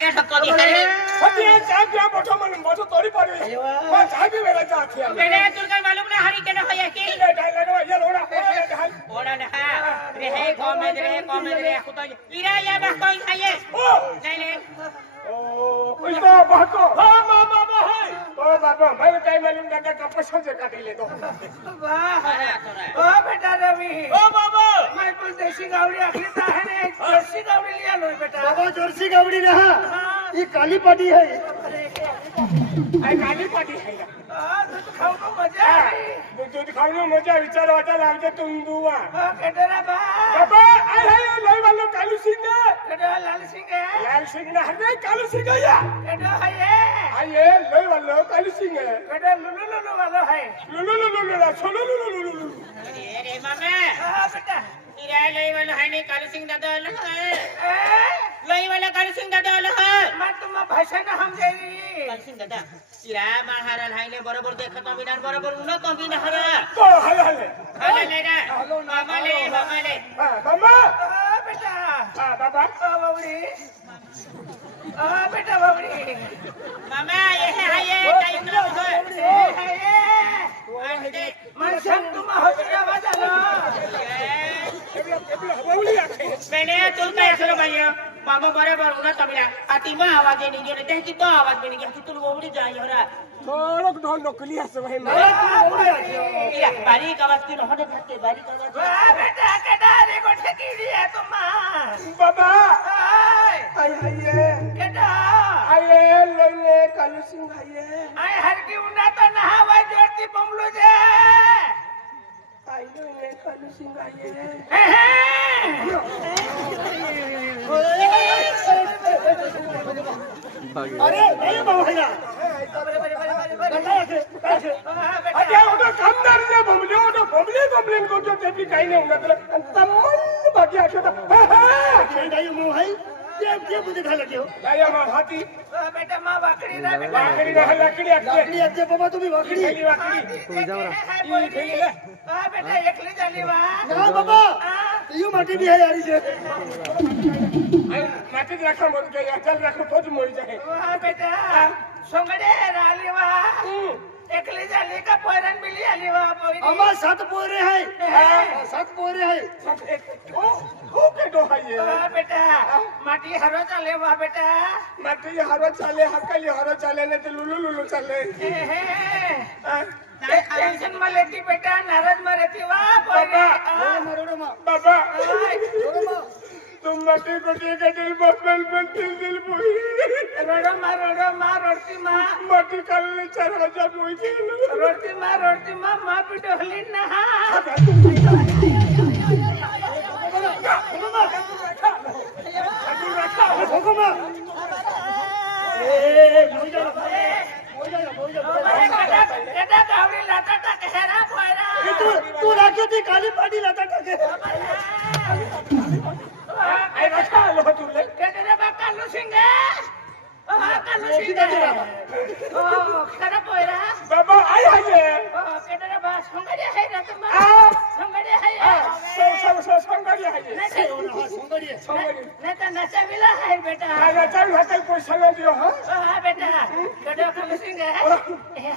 क्या ठक्कर दी है सत्य चाय पिया बैठो मन बैठो तोड़ी पड़ी मैं चाय भी मेरा जाती है मैंने तुमको मालूम ना हरी के ना है कि ले डाल ये लोड़ा ढाल ओड़ा ना रे कॉमेडी रे खुद इरा या बस कोई है ये नहीं नहीं ओ इसको बहको हां बाबा है ओ बाबा मैं टाइम मालूम दादा कपसों से काट ले दो वाह ओ बेटा रवि ओ बाबा मैं कुछ देसी गावड़ी आखिरता है ने जर्सी गावड़ी लिया लो बेटा बाबा जर्सी गावड़ी रहा ये काली पाटी है आई काली पाटी है दूध खाऊ तो मजा दूध खाऊ मजा विचार वाटा लागते तुम दुआ केटरा बाबा आई है लई वालो कालू सिंह केटरा लाल सिंह ना है कालू सिंह या केटरा है ये आये लई वालो कालू सिंह केटरा लुलु वाला है लुलु छोलो लुलु अरे मामा बेटा इरा लई वाला है नहीं कालू सिंह दादा है लई वाला कालू सिंह दादा है मैं तुम भाषा ना हम जाई कालू सिंह दादा इरा महाराल हाइले बरोबर देखत बिना बरोबर उन तो बिना हरा तो हले ले रे मामा ले मामा बेटा बाबा बाबूजी बेटा बाबूजी मामा ये है ये टाइम ना हो मैं संग तुम हो जा बजालो मैंने तुम काय सुनो भैया मामा बरोबर उन तो बिना आतिमा आवाज नहीं जो रहते कि तो आवाज नहीं कि तुम बोली जाई हरा थोड़क ढोल नकली है भाई इरा बारीक आवाज की होने थके बारीक आवाज बेटा केदारी को ठकी दिया तुम बाबा आई आइए केदा आइए लइले कालू सिंह आइए आई हर की उना तो नहावा जोड़ती पमलो जे आइए लइले कालू सिंह आइए अरे नहीं बाबा अरे वो कामदार ने बमले को जो तेरी काही नाही मतलब तमन बाकी आखो खेळ नाही मो भाई ये मुझे खा लगे हो या मां हाथी बेटा मां वाकड़ी ना बेटा वाकड़ी ना लकड़ी आते बाबा तुम्ही वाकड़ी कोई जाओ रा ये खेली ले बेटा एकली जाली वा ना बाबा यू माटी भी है यार इसे माटी रखा मत गया चल रखो तो मर जाए वाह बेटा सोंगडे राली वा एकली जाली का पोरन मिली आली वा पोरी अमा 7 पोरे है 7 पोरे है 7 एक ओ के दो है ये बेटा माटी हरो चले वा बेटा माटी हरो चले हकली हरो चले ने तो लुलु चले टेंशन में लेती बेटा नाराज में रहती वा बाबा तुम माटी को के दिल दिल बोई रोडो मार रोटी माँ माटी कल 4000 बोई के रोटी माँ पिटो हली ना तू राखी थी काली पाटी लाता टाके आई रखा लो तू ले केदरे बा कालू सिंह ओ करा पोयरा बाबा आई है ओ केदरे बा संगड़े है रे तुम संगड़े है संगड़ी है संगड़ी नहीं तो नचा मिला है बेटा नचा हटल कोई संग दियो हां बेटा केदरे कालू सिंह है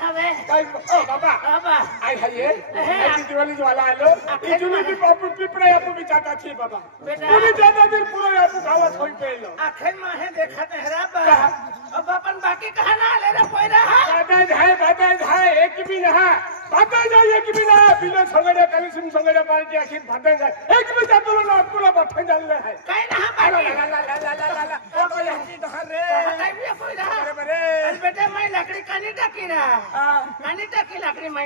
हवे बाबा आई है ये दिवाली वाला आलो ये जुली भी पापू पिपरा आपू भी जाता थी बाबा पूरी ज्यादा दिन पूरा आपू गावा छोड़ पेलो आखिर में है देखा तेरा बा अब अपन बाकी कहा ना ले रे पोयरा बाबा जाए एक भी ना बाबा जाए एक भी ना बिलो संगड़े काली सिंह संगड़े पार्टी आखिर भाता जाए एक भी जातो ना आपको बठन डाल ले है काई ना पानी ला ओ यही धर रे काई भी पोयरा बरे बेटे मैं लकड़ी कानी टाकी ना कानी टाकी लकड़ी मैं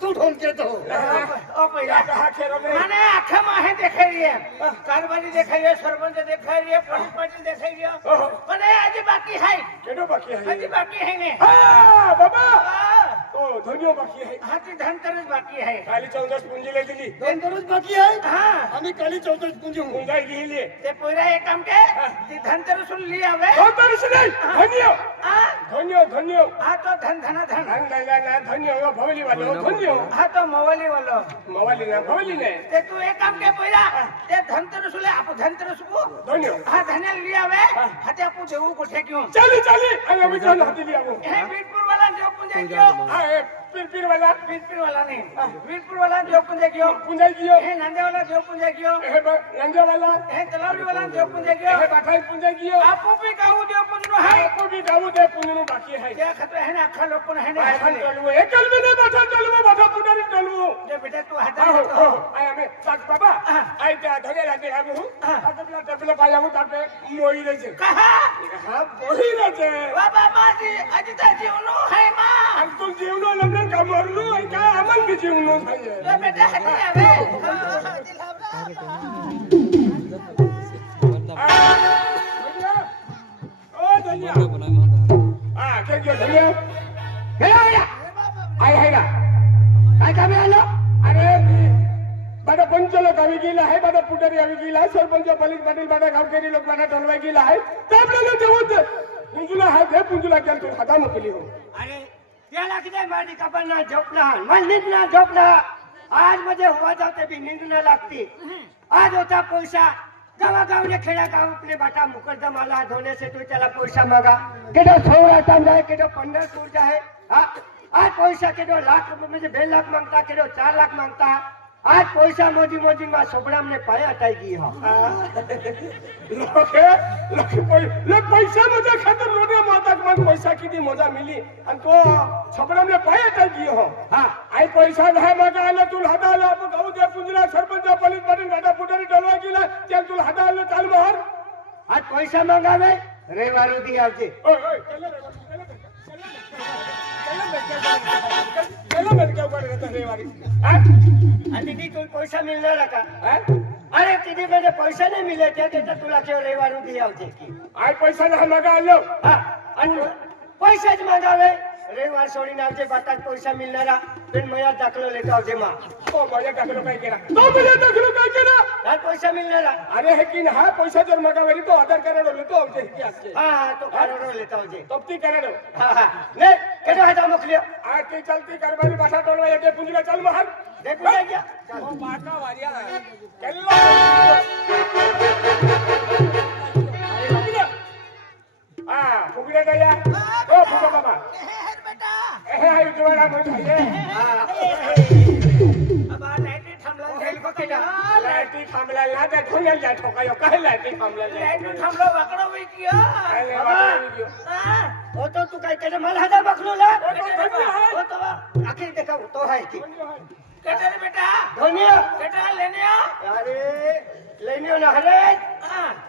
तू ढोल के तो ओ पोयरा कहा खेरो में माने आंखें माहे देखे रही है कारबारी देखे रही है सरपंच देखे रही है पुलिस पार्टी देखे रही है माने आज बाकी है केडो बाकी है आज बाकी है ने हां बाबा ओ धनियो बाकी है हाथी धनतेरस बाकी है काली 14 पूंजी ले दिली धनतेरस बाकी है हां आम्ही काली 14 पूंजी गुंजाई गेली ते पोयरा एक काम के धनतेरस लिया वे धनतेरस नाही धनियो हां धन्य धन्य हा तो धन धना धन धन्य भवली वाले धन्य हा तो मवाली वालो मवाली ना भवली नाही ते तू एक काम के पहिला ते धनतेरसले आपण धनतेरसको धन्य हा धन्या लिया वे हा ते आपण देऊ कोठे घेऊन चाली चाली आणि आम्ही जाऊन हाती लिया हे वीरपुर वाला देव पुंजे घेऊ हा पीर वाला वीरपुर वाला नाही वीरपुर वाला देव पुंजे घेऊ पुंजाई गियो हे नांदे वाला देव पुंजे घेऊ हे नंजा वाला हे तलावडी वाला देव पुंजे घेऊ हे बाठाई पुंजाई गियो आपो भी गाऊ देव पुंजनो है आपको भी गाऊ दे पुंजनो बाकी है ते खतो है ना अख्खा लोक पण है बाठा ना टलवो एकल में नहीं बाठा पुटारी टलवो ते बेटा तू हात आय आम्ही सात बाबा आय त्या धरे लागे आम्ही आता तबला पायामु तापे मोई रेचे कहा हा मोई रेचे बाबा माझी अजिता जीवनो है मा अंतुल जीवनो लमन कामरलो का अमन की जीवनो थाये ते बेटा हाती आवे ओ धन्या हा केजो धन्या गेला आय हाय ना काय काम आलो अरे बड़ा पंचलो गावी गेला आहे बड़ा पुटारी गावी गेला आहे सरपंच पलित पाटील बड़ा गावकरी लोक बड़ा टलवा गेला आहे तापलेले देवत पुंजुला हाय हे पुंजुला केल तो हाता मोकली हो अरे त्याला किती माडी कापना झोपला मन निघना झोपला आज मध्ये हुआ जाते भी नींद न लागती आज होता पैसा गावा गावने खेड़ा गाव अपने बाटा मुकदम आला धोने से तो चला पैसा मांगा केडो 16 टाइम जाए केडो 15 सूर जाए आज पैसा केडो लाख म्हणजे 2 लाख मांगता केडो 4 लाख मांगता आज पैसा मोजी मोजी मा सोबड़ा हमने पाया हटाई गई हो लोक पैसा मजा खातर रोडे माता मन पैसा किती मजा मिली आणि तो छपरा में पाया था की हो हां आई पैसा नाही मगा आला तू हाता आला गाऊ दे पुंजला सरपंच पलित पाटील गाडा पुटारी टलवा गेला त्या तू हाता आला चाल मार आज पैसा मांगावे रविवार दी आवजे चलो मेरे क्या ऊपर रहता है वाली दीदी तुम पैसा मिलना का अरे दीदी मैंने पैसा नहीं मिले थे तो तुला क्यों रविवार दी आवजे आई पैसा नाही मगा आलो पैसा ज मांगावे रविवार सोडी नावचे बातात पैसा मिळणारा पण मया दाखलो लेता आवजे मा तो माझ्या टाकलो काय केला तो माझ्या टाकलो काय केला हा पैसा मिळणारा अरे हे की हा पैसा जर मगावरी तो आधार कार्ड लेतो आवजे की असते हा तो करोडो लेता आवजे तप्ती कार्ड हा नाही केडो हाता मोकलियो आ ते चलती कारभारी भाषा टोलवा येते पुंजला चल महार देखो जा गया ओ बाटा वारिया केल्ला फुगडे गया ओ फुगा बाबा हे आयु जोडा म्हणजे अब आ लाइट थांबला जाईल को केडा लाईटी थांबला लागे धोया जा ठोकायो काय लाईटी थांबला लाइट थांबलो वाकडो होई कियो बाबा हो तो तू काय केडे मला हाता बखलोला हो तो आखिर देखा तो है की केडे बेटा धोनिया केडा लेनिया अरे लेनियो ना हरे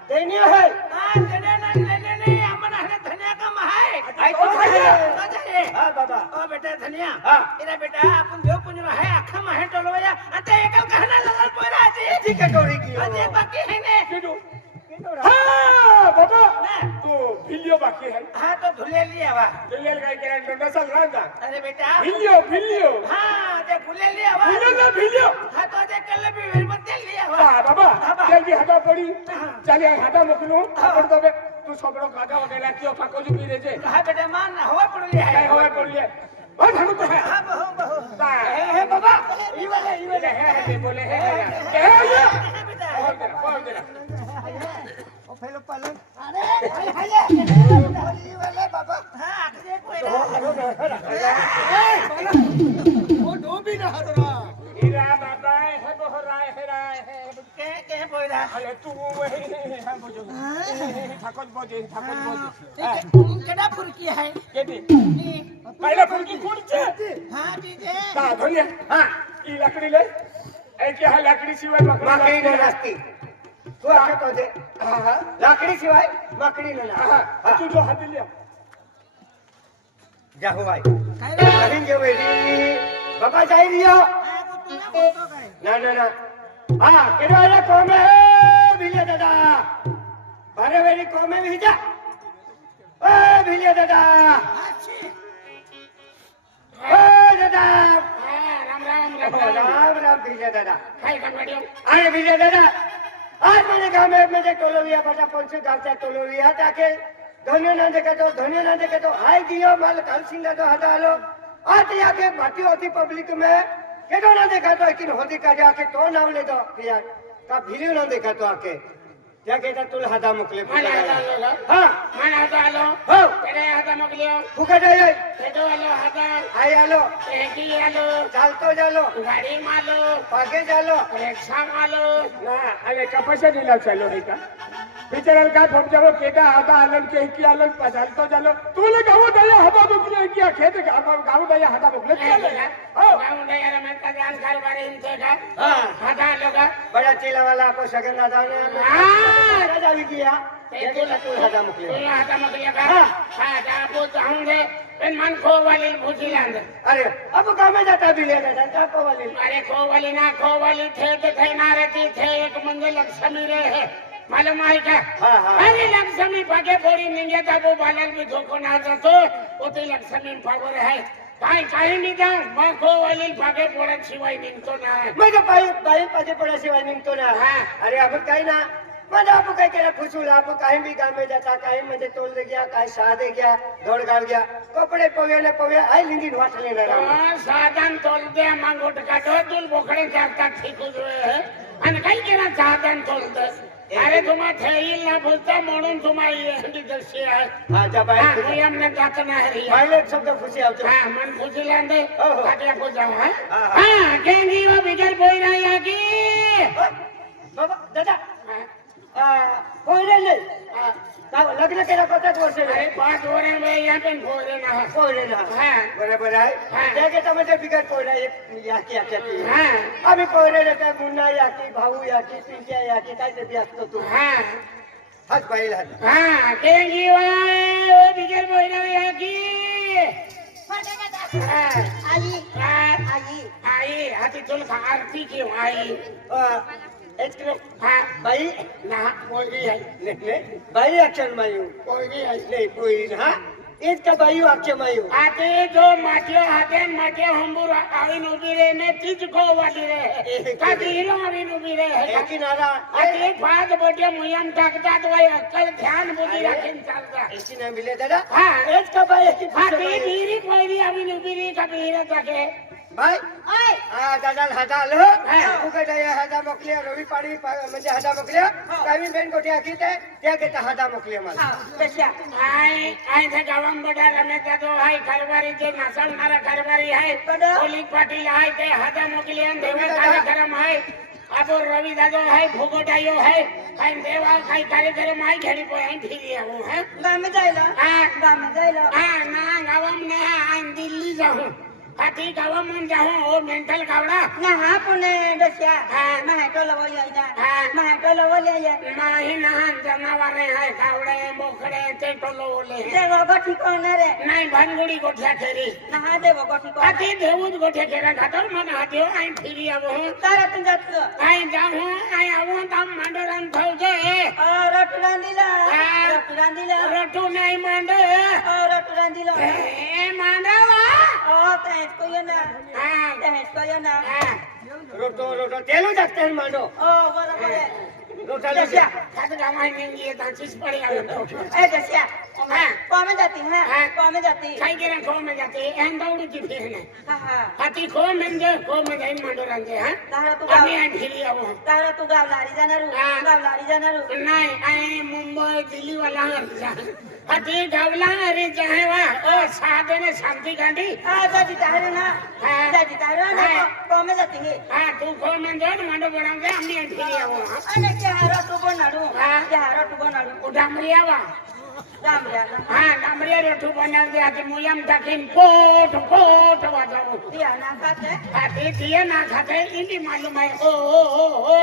देनियो है केडे ना लेने नहीं हमन हरे धनिया का महाय आई तो है हां बाबा ओ बेटा धनिया इरा बेटा अपन देव पुंजनो है अखा माहे टोलवया आता एकल कहना ललल पोरा आजी ठीक है टोरी की अजे बाकी है ने किडू हाँ बाबा तो भिलियो बाकी है हाँ तो धुले लिया वा भिलियो काय केला नसल रांदा अरे बेटा भिलियो हाँ ते धुले लिया वा भिलियो हाँ तो ते कल भी वेरबत्ते लिया वा बाबा चल भी हाता पड़ी चल हाता मोकलू आपण तो तू सबरो काका वगैरह कियो फाको जी पी रे हाँ बेटा मान हवा पड़ लिया काय हवा पड़ी है ओ थाको तो है हाँ बहु हे बाबा ई वाले है बोले है ये बेटा बोल देना ओ फेलो पालन अरे ई वाले बाबा हाँ आखिर कोई वो डूबी ना हदरा इरा बाबा है बोहराय है के बोइरा अरे तू वही हम बोझो ठाकुर बोझे केडा फुरकी है केदी पहिला फुरकी खुर्ची हाँ दीजे का धन्य हां ई लाकडी ले ए के हा लाकडी शिवाय माकडी न नसती तू आखे तो दे हां लाकडी शिवाय माकडी न ना तू जो हात लिया जा हो भाई कहीं जे वेरी बाबा जाई रियो ना हाँ केडो आला कोमे भिले दादा बारे वेरी कोमे भिजा ओ भिले दादा ओ दादा राम भिले दादा अरे भिले दादा आज मैंने गाँव में मुझे टोलो लिया बड़ा कौन से गाँव से टोलो लिया ताकि धन्य ना देखे तो हाय दियो माल काल सिंगा तो हटा लो आते आके बाती होती पब्लिक में केडो ना देखा तो लेकिन होती का जाके तो नाम ले दो यार का वीडियो ना देखा तो आके क्या कहता तुल हदा मुकले मला हाता आलो हां मला हाता आलो हो तेरे हाता मोकलियो फुकट आहे तेडो आलो हाता आई आलो एकी आलो चालतो जालो गाडी मालो पागे जालो रिक्षा मालो ना अरे कपाशा दिला चालू है का बिचाराला काय फोन जावं केटा हाता आलन के की आलन चालतो जालो तुला गाव दया हाता दुखले की खेत गाव दया हाता दुखले चाले हो गाऊंडे यार मैं का जान कारभारी इनसे का हां हाता आलो का बड़ा चीला वाला को सगन दाने हां जावी किया ये तो तुल हदा मुकले तुला हाता मोकलिया का हां हां जापो चाहूंगे पण मन खो वाली भूजी लांद अरे अब काम में जाता भी ले जाता का को वाली अरे खो वाली थे तो थे ना रहती थे एक मंजिल लक्ष्मी रे है मालूम आहे का हां अरे लक्ष्मी भागे पोरी निघे वो बालाल भी धोको ना जातो होते लक्ष्मी पावर है काय काही नाही जाऊ मग खो वाली भागे पोळ्या शिवाय निघतो ना मैं तो बाई पाजे पड़ा सिवाय निकतो ना हाँ। अरे अब काही ना म्हणजे आप काय केला फुसूल आप काही भी काम में जाता काही म्हणजे तोल दे गया काही सहा दे गया दौड़ गाव गया कपडे पवे आई लिंगी वाट लेना साधन तोल दे मग उठका तो तुल बोकडे चालतात ठीक है आणि काही केला साधन तोलत अरे तुम्हा ठेईल ना बोलता म्हणून तुम्हाला दर्शी आहे हां जा बाई कोई हमने जात ना हरी पहले शब्द खुशी आवतो हां मन खुशी लांदे हो, हो। काटिया को जाओ हां हाँ, हाँ। हां केंगी वो बिगर बोई ना या की बाबा दादा हां कोई नहीं लग्न केला कोणत्याच वर्षी अरे 5 वरे में या पण बोले ना कोई ना हां बरोबर आहे हाँ। त्यागे म्हणजे बिगर पोरा एक याकी याकी हां आम्ही पोरे रहता मुन्ना याकी भाऊ याकी पिंट्या याकी काय ते असतो तू हां हाच पाहिला हां केंगी वो बिगर बोई ना या की हां आई हां आई आई हाती तुल आरती की आई एक्सक्रे हां बाई ना बोली है ने बाई अक्षर मायू बोली है नाही कोई ना एक का बाई अक्षर मायू आते जो माटियो हंबूर आवीन उभी रे ने तीच को वाली रे का हीरो आवीन उभी रे एकी नारा आते फाद बोटे मुयम टाकतात वय अक्कल ध्यान बुद्धी राखीन चालता एकी ना मिले दादा हां एक का बाई एकी आते नीरी कोयरी आवीन उभी रे का हीरो टाके बाई ओय दादा हाता आलो फुकट आहे हाता मोकले रवी पाणी म्हणजे हाता मोकले काही बेन कोठी आखी ते त्या घेता हाता मोकले मला बेटा आय ते गावम बडा रमेश जातो हाय कारभारी जे नाचवणारा कारभारी आहे पोलीस पाटील आहे ते हाता मोकले आणि देवा कार्यक्रम आहे आपण रवी दादो आहे फुगोटायो आहे काय देवा काय कार्यक्रम आहे घरी पोय फिरी आहो हा गामे जायला गामे जायला हा ना गावम ने आन दिल्ली जाऊ हाती गावम मन जाऊ ओ मेंटल गावडा ना हा पुणे दस्या मैं तो लवली आई ना मैं तो लवली आई नाही ना जनावरे आहे गावडे मोकळे ते टोलोले देव गोठी कोण रे नाही भानगुडी गोठ्या खेरी ना हा देव गोठी कोण हाती देऊच गोठ्या खेरा खातर मन हाती आई फिरी आहो तारा तुम जात आई जाऊ आई आऊ ताम मांडरान थाउजे रटुरान दिला रटू नाही मांड रटुरान दिला ए मांडवा तेच को ये ना तेच को ये ना रोटो तेलो जागते हैं मांडो बरोबर आहे रोटा दस्या खात गावाई निंगी ताचीच पडी आवे ए दस्या कौन जाती है कौन जाती काय केरा खो में जाते एन दौड़ी की फिरने हां हाती खो में जाईन मांडरान जे हा तारा तू आम्ही आई फिरी आहो गावलारी जाणार नाही आई मुंबई दिल्ली वाला हाती गावला अरे जहेवा ओ साधने शांती गांधी जाती तारे ना कौन जाती है हा तू खो में जान मांडो बनांगे आम्ही आई फिरी आहो अने क्या रटू बनाडू डामरियावा डामरियाना डामरिया रोटू बनांगे आते मुयम टाकीन पोट वाजावू दिया ना खाते हाती दिया ना खाते इंडी मालूम आहे ओ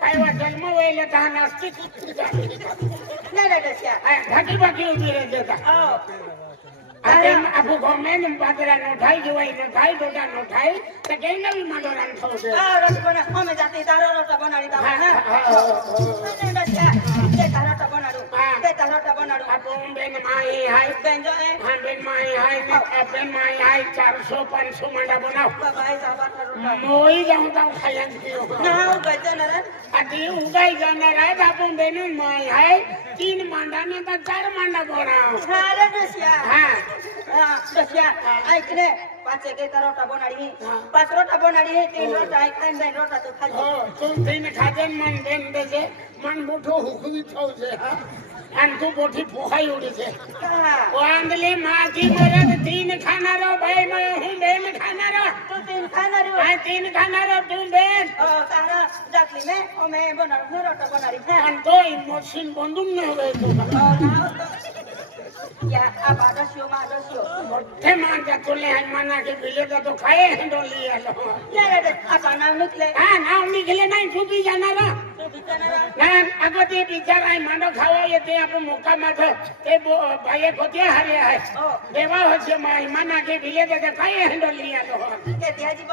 काय वा जन्म वेले तहान असते नाही रे दस्या ढाकी बाकी उभी रे देता अरे आपू गोमेन बादरा नोठाई जुवाई नोठाई डोडा नोठाई ते कई नवी मांडोरान खावसे रटू बना हम जाती तारो रोटा बनाडी दा हां दस्या ते तारा रोटा बनाडू ते तारा रोटा बनाडू आपण बेन माई हाय बेंजो है हा बेन माई हाय बेन माई हाय 400-500 मांडा बनाव बाबा है साबा रोटा मोई जाऊन जाऊन खायन कियो ना गजन रे आधी उगाई जाणार आहे आपण बेन माई हाय 3 मांडा ने तर 4 मांडा बनाव अरे दसिया हा दसिया ऐकले 5 एक रोटा बनाडी 5 रोटा बनाडी है 3 रोटा है खाइन बेन रोटा तो खा हो तुम 3 खाजन मन बेन देजे मन मोठो हुकवी थावजे हा आणि तू मोठी पोहाई उडीचे वांदली माझी मरद 3 खाणारो बाई मैं हूं बेन खाणारो तू 3 खाना रे हा 3 खाणारो तू बेन तारा जातली में ओ मैं बनाडू रोटा बनाडी आणि तो मशीन बंदून न होय तो या आबादसियो मादसियो मोठे मान जा तुले है मना के बिले का तो खाए हैं डोली आलो नाही रे आता नाव निकले हा नाव निघले नाही तू बी जाणार तू बिचारा ना अगं ते बिचार आहे मांडो खावा येते आपण मोका माथ ते बाये खोते हरे आहे देवा होचे माई मना के बिले का खाए हैं डोली आलो ते त्याची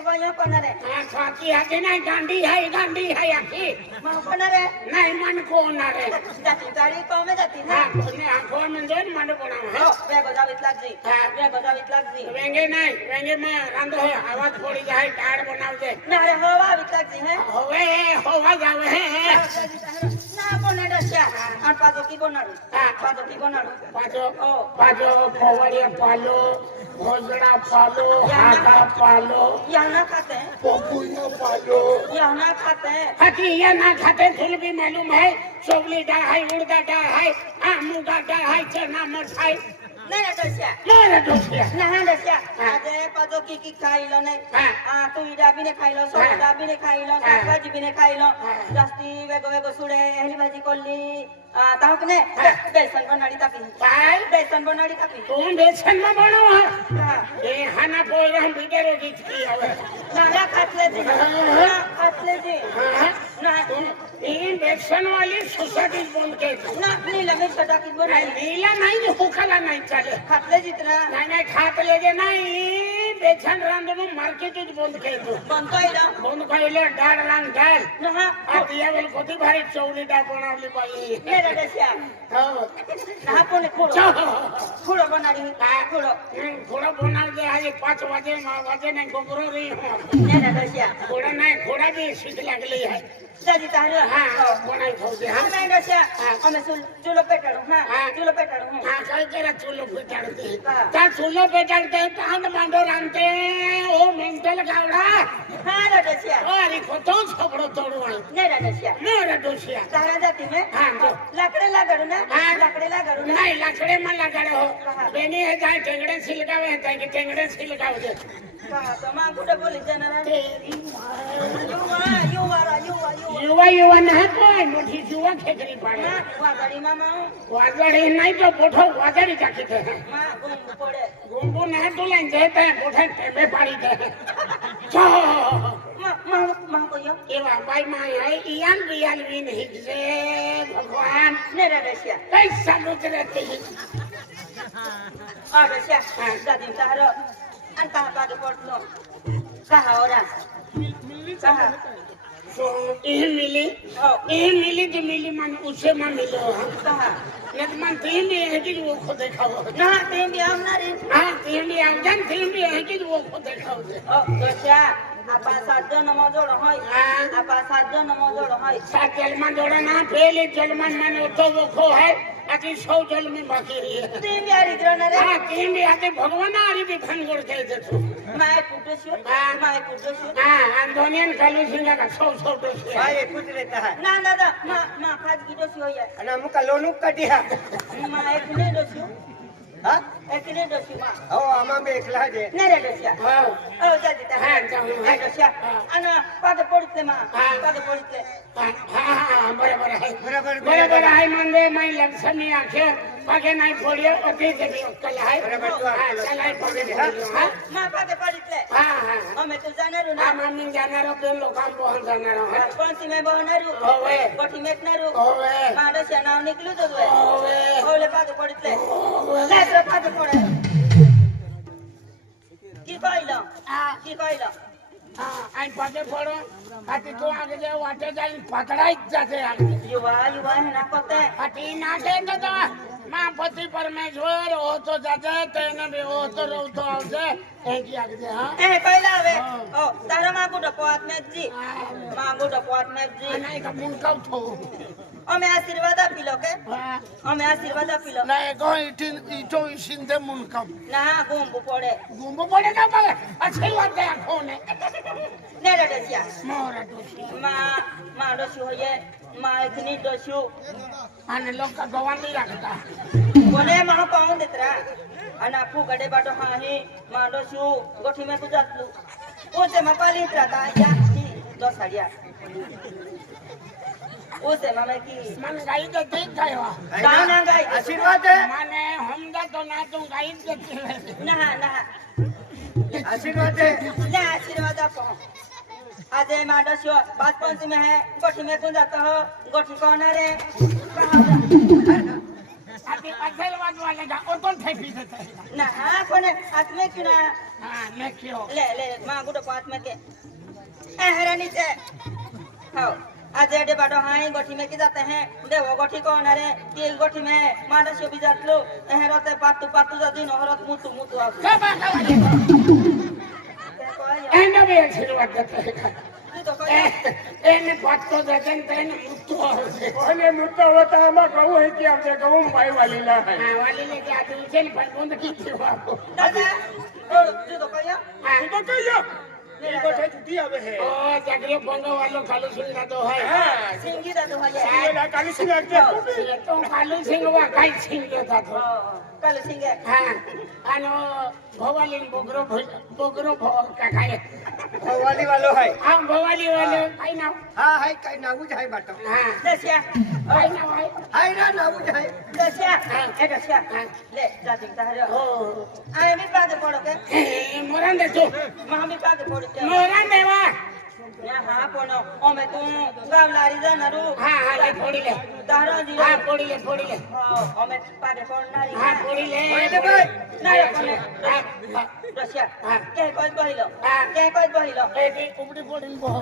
बया कोण रे हा स्वाती हाते नाही गांडी है आखी मग कोण रे नाही मन कोण रे जाती गाडी कोमे जाती हा ना कोणी आखो म्हणजे मांडो कोणा हो वेगो जावीत लागजी वेंगे नाही वेंगे में रांधो है आवाज फोड़ी जाए कार्ड बनाव दे ना रे होवा वितलागजी है होवे होवा जावे है ना कोण डस्या आणि पाजो की बनाडू पाजो फवड़िया पालो भोजड़ा पालो हाथा पालो याना खाते पोकुया पालो याना खाते हकी ये ना खाते फुल भी मालूम है चोबली डा है उड़दा डा है मुगा डा है चना मठ है नाही रे डस्या मोर दोस्तिया नाही डस्या आजे पाजो की खाइलो नाही तू इडा बी ने खाइलो सोडा बी ने खाइलो भाजी बी ने खाइलो जास्ती वेगो सुडे हेली भाजी कोल्ली ताहकने बेसन बनाडी तापी काय बेसन बनाडी तापी तू बेसन में बनो है ए हाना पोय हम बिगड़ो गीत की आवे ना खातले जी ना ये बेसन वाली सोसाइटी बंद के ना नीला मिरचा टाकी बनाडी नीला नहीं हुकला नहीं चले खातले जितना नाही खात लेगे नाही बेसन रांधून मार्केट बंद केलो बंद कइले डाळ रांग डाळ ना आतिया वेल कोती भारी चौली डाळ बनवली बाई मेरा डस्या हो ना कोने खोडो बनाडी घोड़ा बनाव दे आज 5 बजे नहीं गोबरो रही हूँ मेरा डस्या घोड़ा नहीं घोड़ा भी सीख लगली है जाजी तारो हाँ बनाई खाओ दे हाँ नाही डस्या हमें चूलो पेटाडू चूलो पेटाडू हाँ काय करा चूलो पेटाड़ते ता चूलो पेटाड़ते कांड मांडो रांधते ओ मेंटल गावड़ा हाँ रे डस्या ओ अरे खोतो छोकड़ो तोड़ो है मेरा डस्या मोर दोसिया तारा जाती में हाँ तो लाकडे लागडू ना हाँ लाकडे लागडू ना नहीं लकड़े में लगड़ो बेनी है जाए टेंगड़े सिलकावे है ताकि टेंगड़े सिलकावे दे तो मां कुठे बोली जाणार युवा नाही कोण मोठी युवा खेकरी पाडे वाजाडी मामा वाजडी नाही तो मोठो वाजडी टाकीत है मा गुंबू पडे गुंबू नाही तुला देत है मोठे टेबे पाडी दे मा को यो एवा बाई माय है इयान बियाल भी नहीं से भगवान नेरा रशिया कैसा गुजरते ही आ रशिया जादी तारो अंता बागे पडलो कहा ओरा कहा ये मिली जो मिली मन उसे में मिलो कहा नहीं मन तीन भी है कि वो खुद देखाओ ना तीन भी हम ना रे हाँ तीन भी हम जन तीन भी है कि वो खुद देखाओ ओ रशिया आपा 7 जन मजोड़ होय आपा 7 जन मजोड़ होय 7 जलमान जोड़ा ना पहले जलमान मन तो वो खो है अति 100 जल में बाकी रही है तीन भी आरी ग्रहण रे हाँ तीन भी आते भगवान आरी भी भंगुर के दे तो माय कुटोशो हाँ अंधोनियन कालू सिंगा का 100 तो से भाई कुछ रहता है ना दादा मा खाज की दोसी होय ना मुका लोनु कटिया मा एक ने दोसी हां एक ने दोसी मा हो आमा में एकला जे ने रे दोसिया हाँ ओ जादी ता हाँ जाऊँ हाय दोसिया अन पाद पडितले मा पाद पडितले हाँ बराबर है मंदे मैं लक्ष्मी आखे पाके नहीं फोड़ियो अति से भी कल है बराबर तो चलाई पड़े हाँ मा पाद पडितले हाँ हमें तो जानारू ना मम्मी जाना रो पेन लोग काम बहुत जाना रो है कौन सी में बहनारू होवे कोठी में नारू होवे मा दोसिया नाव निकलू तो होवे ओले पाद पडितले ले तो पाद पड़े की कहलो હા આઈ પગે પડો આથી તો આગે જે વાટે જઈને પકડાઈ જ જશે આગે युवा है ना कोते આથી નાખે તો માં પતિ પરમેશ્વર ઓ તો જજે તેને બી ઓ તો રોતો આવશે એકી આગે હા ए पहिला वे ओ तारा मागु डपोआत में जी मागु डपोआत में जी નહીં તો મુંકવ થો અમે આશીર્વાદ આપી લો કે હા અમે આશીર્વાદ આપી લો ના એકો ઈટો ઈસિંદે મુંકવ ના ગુંબુ પડે ગુંબો પડે ના પડે આશીર્વાદ દે આખોને ને રડસિયા મોરા ટોસી માં ડોસ્યું હોયે માં એકની ડોસ્યું અને લોકો ગવાન નહીં રાખતા કોને માં પાઉં દેતરા અને ફૂ ગડે બાટો હાહી માં ડોસ્યું ગોઠી મેં ગુજાતલું ઓસે માં પાલી ત્રાતા યા દો સાડિયા ઓસે માં મેં की मन गाई तो ठीक गयो गाँव ना गई આશીર્વાદ દે माने हमदा तो ना तू गाई देती ना ना આશીર્વાદ દે ले आशीर्वाद आपो आज मां डोस्यो बात पंच में है गोठी में गुजाता हो गोठी कौन है रे आती असेलवाद वाले का ओ कौन फेंकी देता है ना हाँ कोने हाथ में क्यों ना हां मैं क्यों ले मां गुडो पात में के ए हरानी से हाँ आज एडे बाडो हाई गोठी में की जाते हैं देवो गोठी कौन है रे ये गोठी में मां डोस्यो भी जात लो एहरते पातू जा दिन हरत मुतु मुतु आ क्या बात है एने भी आशीर्वाद देता है तू तो कोई एने बात तो देते हैं तेने मुत्तु होते અને મુદ્દો હોતા આમાં કહું હે કે આપણે કહું ભાઈ વાલી ના હે हां वाली ने क्या तू चल पर बंद की थी बाबू दादा तू तो कोई हां તો કહીએ એ ગોઠે છૂટી આવે હે ओ जगरे पंगो वालो खालू सिंह ना तो है હા सिंगी दा तो है એ કાલી સિંહ આગળ ये तो खालू सिंह वा काई सिंह था तो कल सिंगे हां आनो भवाली बोगरो का खाए ભવાલી વાલો હે हां भवाली वाले आई ना હા હાય કઈ નાવું જ હે બાટો हां दसिया आई ना भाई હાય ના નાવું જ હે दसिया ए दसिया ले जाती तारे ओ आए भी पादे पड़ो के मोरन दे तू मां भी पादे पड़ो के मोरन देवा हां कोनो ओमे तू गावलारी जानरू हां हां ले फोड़ी ले तारो जी हां फोड़ी ले ओमे पादे पड़नारी हां फोड़ी ले ना कोने दसिया के कोई बहिलो एकी कुबड़ी फोड़ी बो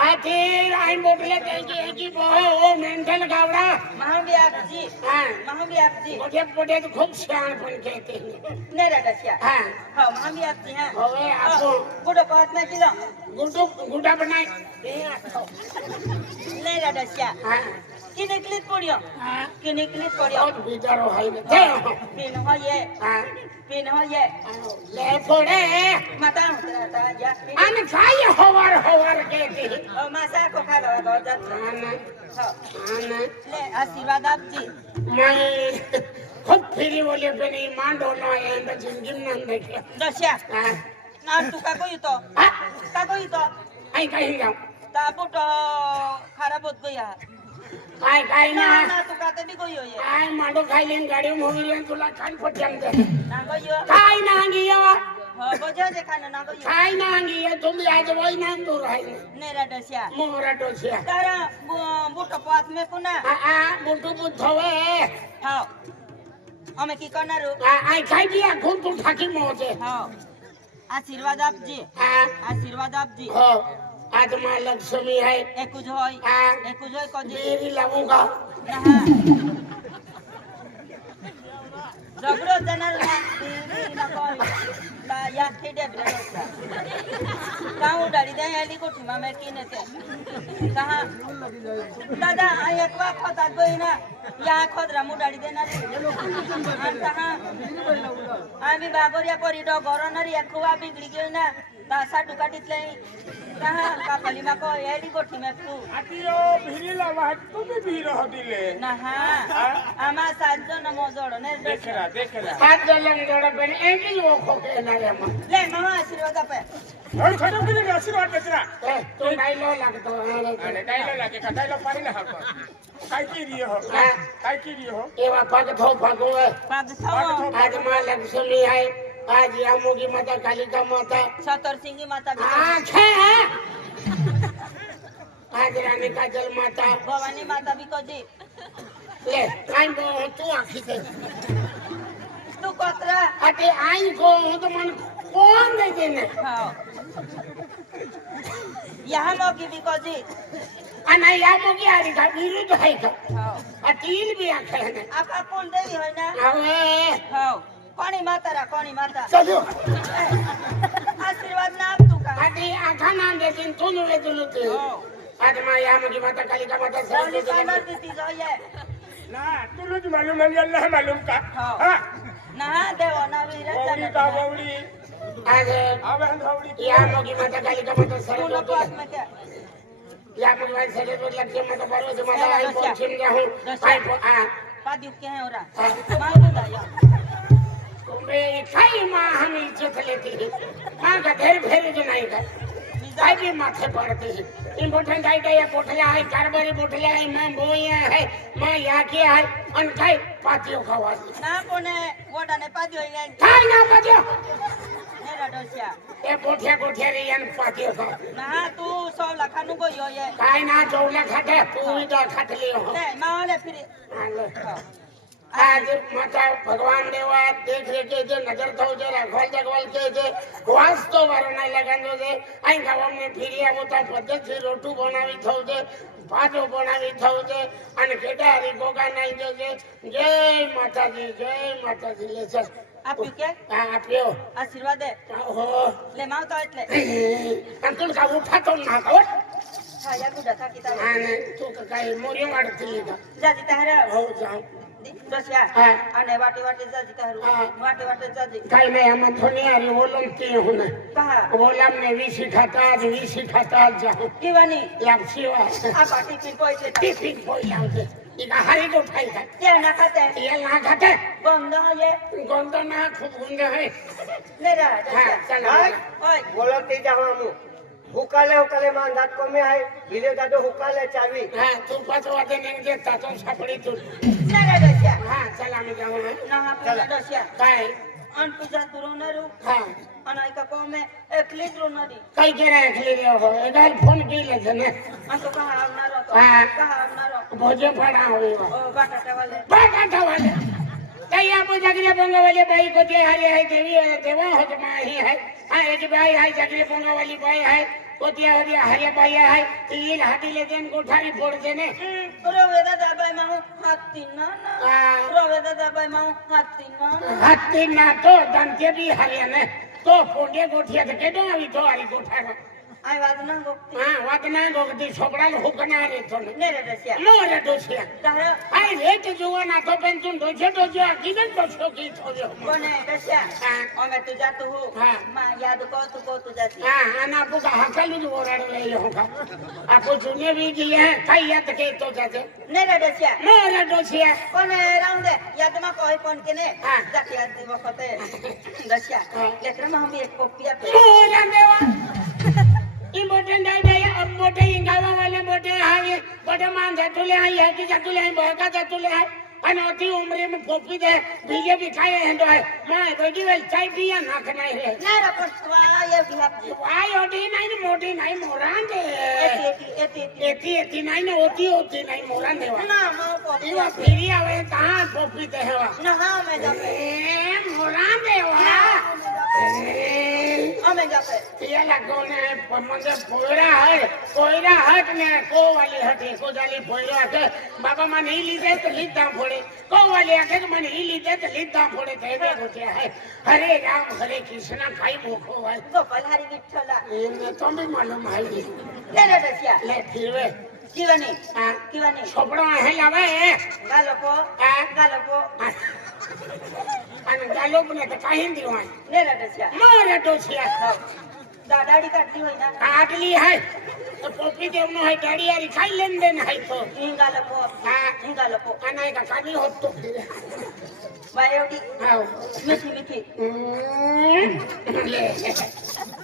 आखिर आई मोटले एकी बो ओ मेंटल गावड़ा मां भी आपजी मोटे मोटे तो खूब सियाणपन कहते हैं नेरा दसिया हां हां मां भी आपजी हां होवे आपको गुडो पात में किलो गुड्डा बनाई ये आखो नेरा दसिया हां किने क्लिप पड़ियो हां किने क्लिप पड़ियो बहुत बिचारो है ने पिन हो ये हां पिन हो ये ले फोड़े माता होता या अन खाई होवर कहते हैं ओ मासा को खा लो तो जत आना हां आना ले आशीर्वाद आप जी मैं खुद फिरी बोले पे नहीं मांडो ना ये अंदर जिंदगी में नहीं देखे दसिया हां ना तू का कोई तो आई कहीं जाऊं ताबू तो खराब होत गया आई ना ना तू का भी कोई हो ये आई मांडो खाई लेन गाड़ी में होगी लेन तुला खान फटियम दे ना कोई हो खाई ना गिया हां बजा जे खाना ना कोई खाई ना गिया तुम आज वही ना तो रही नेरा दसिया मोरा डोसिया तारा बूटो पात में कुना आ बुटू बुद्धवे हां हमें की करना रो आई खाई दिया खून तू ठाकी मोजे हां आशीर्वाद आप जी हां आशीर्वाद आप जी हो आज मां लक्ष्मी है एकूज होय हां एकूज होय को जी मेरी लाऊंगा ना झगड़ो जनार ना कोई ला या ठेडे ब्रेसा काऊ डाली दे एली कोठी मा मैं किने ते कहां दादा आई एक बात पता गई ना या खोदरा मु डाली देना रे कहां आम्ही बागोरिया कोरिडो गरनरी एकवा बिगड़ी गई ना दासा दुकाटीतले कहां का कलिमा को एली कोठी में तू આટીઓ ભીરીલા વાત તમે ભી રહો દિલે ना हां आमा साजो नमो जोड़ो ने દેખરા हाथ जलन जोड़ा पहले एक ही वो खो के ना रे मां ले मामा आशीर्वाद आपे હવે ખડમ કરીને આશીર્વાદ દેતરા ए तू डायलो लगतो है અને ડાયલો લાગે કે ડાયલો પાડી ના હકો કાઈ કી રીયો હો કાઈ કી રીયો હો ये वा पग थो पगवे पाग थाओ आज मां लक्ष्मी है आज यामोगी माता कालिका माता सतर सिंगी माता भी आंखें हैं आज रानी काजल माता भवानी माता भी को जी ले काई बो तू आखी से तू कोतरा अटे आई को तो मन कोण देते ने हाव यहाँ मोगी बिकोजी आणि या मोगी आरी का विरुद्ध आहे का हाव अतील भी आखे ने आपा कुल देवी होय ना अरे हाव कोणी माता रा कोणी माता चलो आशीर्वाद ना आप तू का आधी आखा नाम देतीन तू नुळे तुलते आज मा या मोगी माता कालिका माता रावली सरस्वती पामर दी जोये ना तुलूच मालूम है अल्लाह मालूम का हाव हां ना देव ना वीर औरी का बौड़ी आज आवन धौड़ी या मोगी माता कालिका माता तू नको सरस्वती में क्या या मोगी माता सरस्वती लक्ष्मी माता पार्वती माता आई पोछिम जाहूं आई आ पादियो के है ओरा मांगू दाया तुम्ही काही मा हम इज्जत लेती है मां का ढेर फेर जो नहीं का काय भी माथे पड़ते हैं इम्पोर्टेंट आई या पोठल्या है कारबारी पोठल्या है मैं बोया है मैं या के है अन काय पातियो खावासी ना कोने वोडा ने पादियो ये काय ना पातियो नेरा डोसिया ए पोठ्या पोठ्या रे यान पातियो खा ना तू 100 लाख नु गयो ये काय ना चौला खाते तू इदा खातली हो नहीं माले फिर आज माता भगवान देवा देख रेखे जे नजर थो जे राखवाल जगवाल के जे वास्तो वारो नहीं लगांदो जे आई गावम ने फिरिया होता पद्धति रोटू बनावी थो जे भाजो बनावी थो जे अन केटा हरी गोगा नहीं जो जे जय माता जी ले चल आप के आप्यो आशीर्वाद दे ओहो ले माव तो એટલે अंकुल का उठा तो ना को हा या गुडा था की तारे आने तू का काय मोरियो वाडती का जाती तारे हो जाओ डोसिया हाँ। आने वाटी वाटी जाती तारू हाँ। वाटी जाती काय नाही आम्हा थोडी आली बोलून ते होणार कहा बोलाम ने वीसी खाता जाऊ किवानी लाग शिवा आ पाटी की पैसे टिफिन बोलाम ते इका हरी को खाई का ये ना खाते ये ना खाते बंद ये गंध ना खूप गंध है नेरा हाँ डोसिया चला ओय बोलते जाऊ आम्ही हुकाले मांदात कमी आहे हिले दादो हुकाले चावी हाँ तू पाच वाजे नेंगे तातो सापडी तू नेरा डोसिया हाँ चला मी जाऊ ना ना हा पूजा डोसिया काय अन पूजा तुरो नरू हाँ अनाई का को में एक लीटर नदी काय केरा एकली रे हो एदार फोन केले जने अन तो कहा आवनारो तो हाँ। कहा आवनारो भोजे पडा होई ओ बाटा वाले बाटा वाले काही आपण जगले पंगवाली बाई कोती हरी आहे देवी देवा होत माही आहे हा एक बाई आहे जगले पंगवाली बाई आहे कोती हरी हरी बाई आहे ईल हातीले देन कोठारी फोडते ने रोवेदा दाबाई माऊ हाती ना हाँ। रोवेदा दाबाई माऊ हाती ना हाती ना तो दंते भी हरियाने तो फोडे गोठिया के केडो आवी तो हरी कोठार आई वादना गोक्ती हा वादना गोगती छोकडाल हुकना रे तो नेरा डोसिया मोरे दोसिया तारा आई रेट जुवा ना तो पेंचुन दोजे किने दोसो की थोयो कोने डोसिया हाँ। ओ मैं तू जातु हो हाँ। मां याद को तू जाती हाँ आना बुका हकलु जो ओराड़ ले होगा आपको सुने भी की है कई याद के तो जाते नेरा डोसिया मोरे दोसिया कोने राउंडे याद मा कोई कोन केने हाँ। जाती आती वखते डोसिया हाँ। लेकर मा हम एक कोपिया पे मोरे देवा इम्पोर्टेंट है भैया अब मोटे इंगावा वाले मोटे हावे बड़े मान जातुले हैं ये की जातुले हैं बहका जातुले हैं अनोती उम्र में पोपी दे बीजे भी खाए हैं तो है मां बेटी वेल चाय पिया ना खाना है नेरा पटवा ये बिहाप आई ओटी नहीं मोटी नहीं मोरान दे एती नहीं ने होती नहीं मोरान देवा ना मां कोपिया इवा फिरी आवे कहां पोपी दे हवा ना हां मैं जापे मोरान देवा हमें जापे ये लगोने मंदे कोयरा हट ने को वाली हटे को जाली पोयरा के बाबा मन ही लीदे तो लीदा फोड़े को वाली आके तो मन ही लीदे तो लीदा फोड़े थे दे होते है हरे राम हरे कृष्ण खाई भूखो भाई गोपाल हरी विठ्ठला ये तो भी मालूम है नेरा डोसिया ले फिरवे किवानी हां किवानी छोपड़ो है लावे गालोको गालोको अन गालोप ने तो काहे दिवाई नेरा डोसिया मारे डोसिया दाढ़ी काटली होई ना काटली है तो पोपी देवनो है गाड़ी यारी खाई लेन देन है तो इंगालोको हाँ। इंगालोको अनाई का कानी हो तो फिर बायोडी आओ मीठी मीठी ले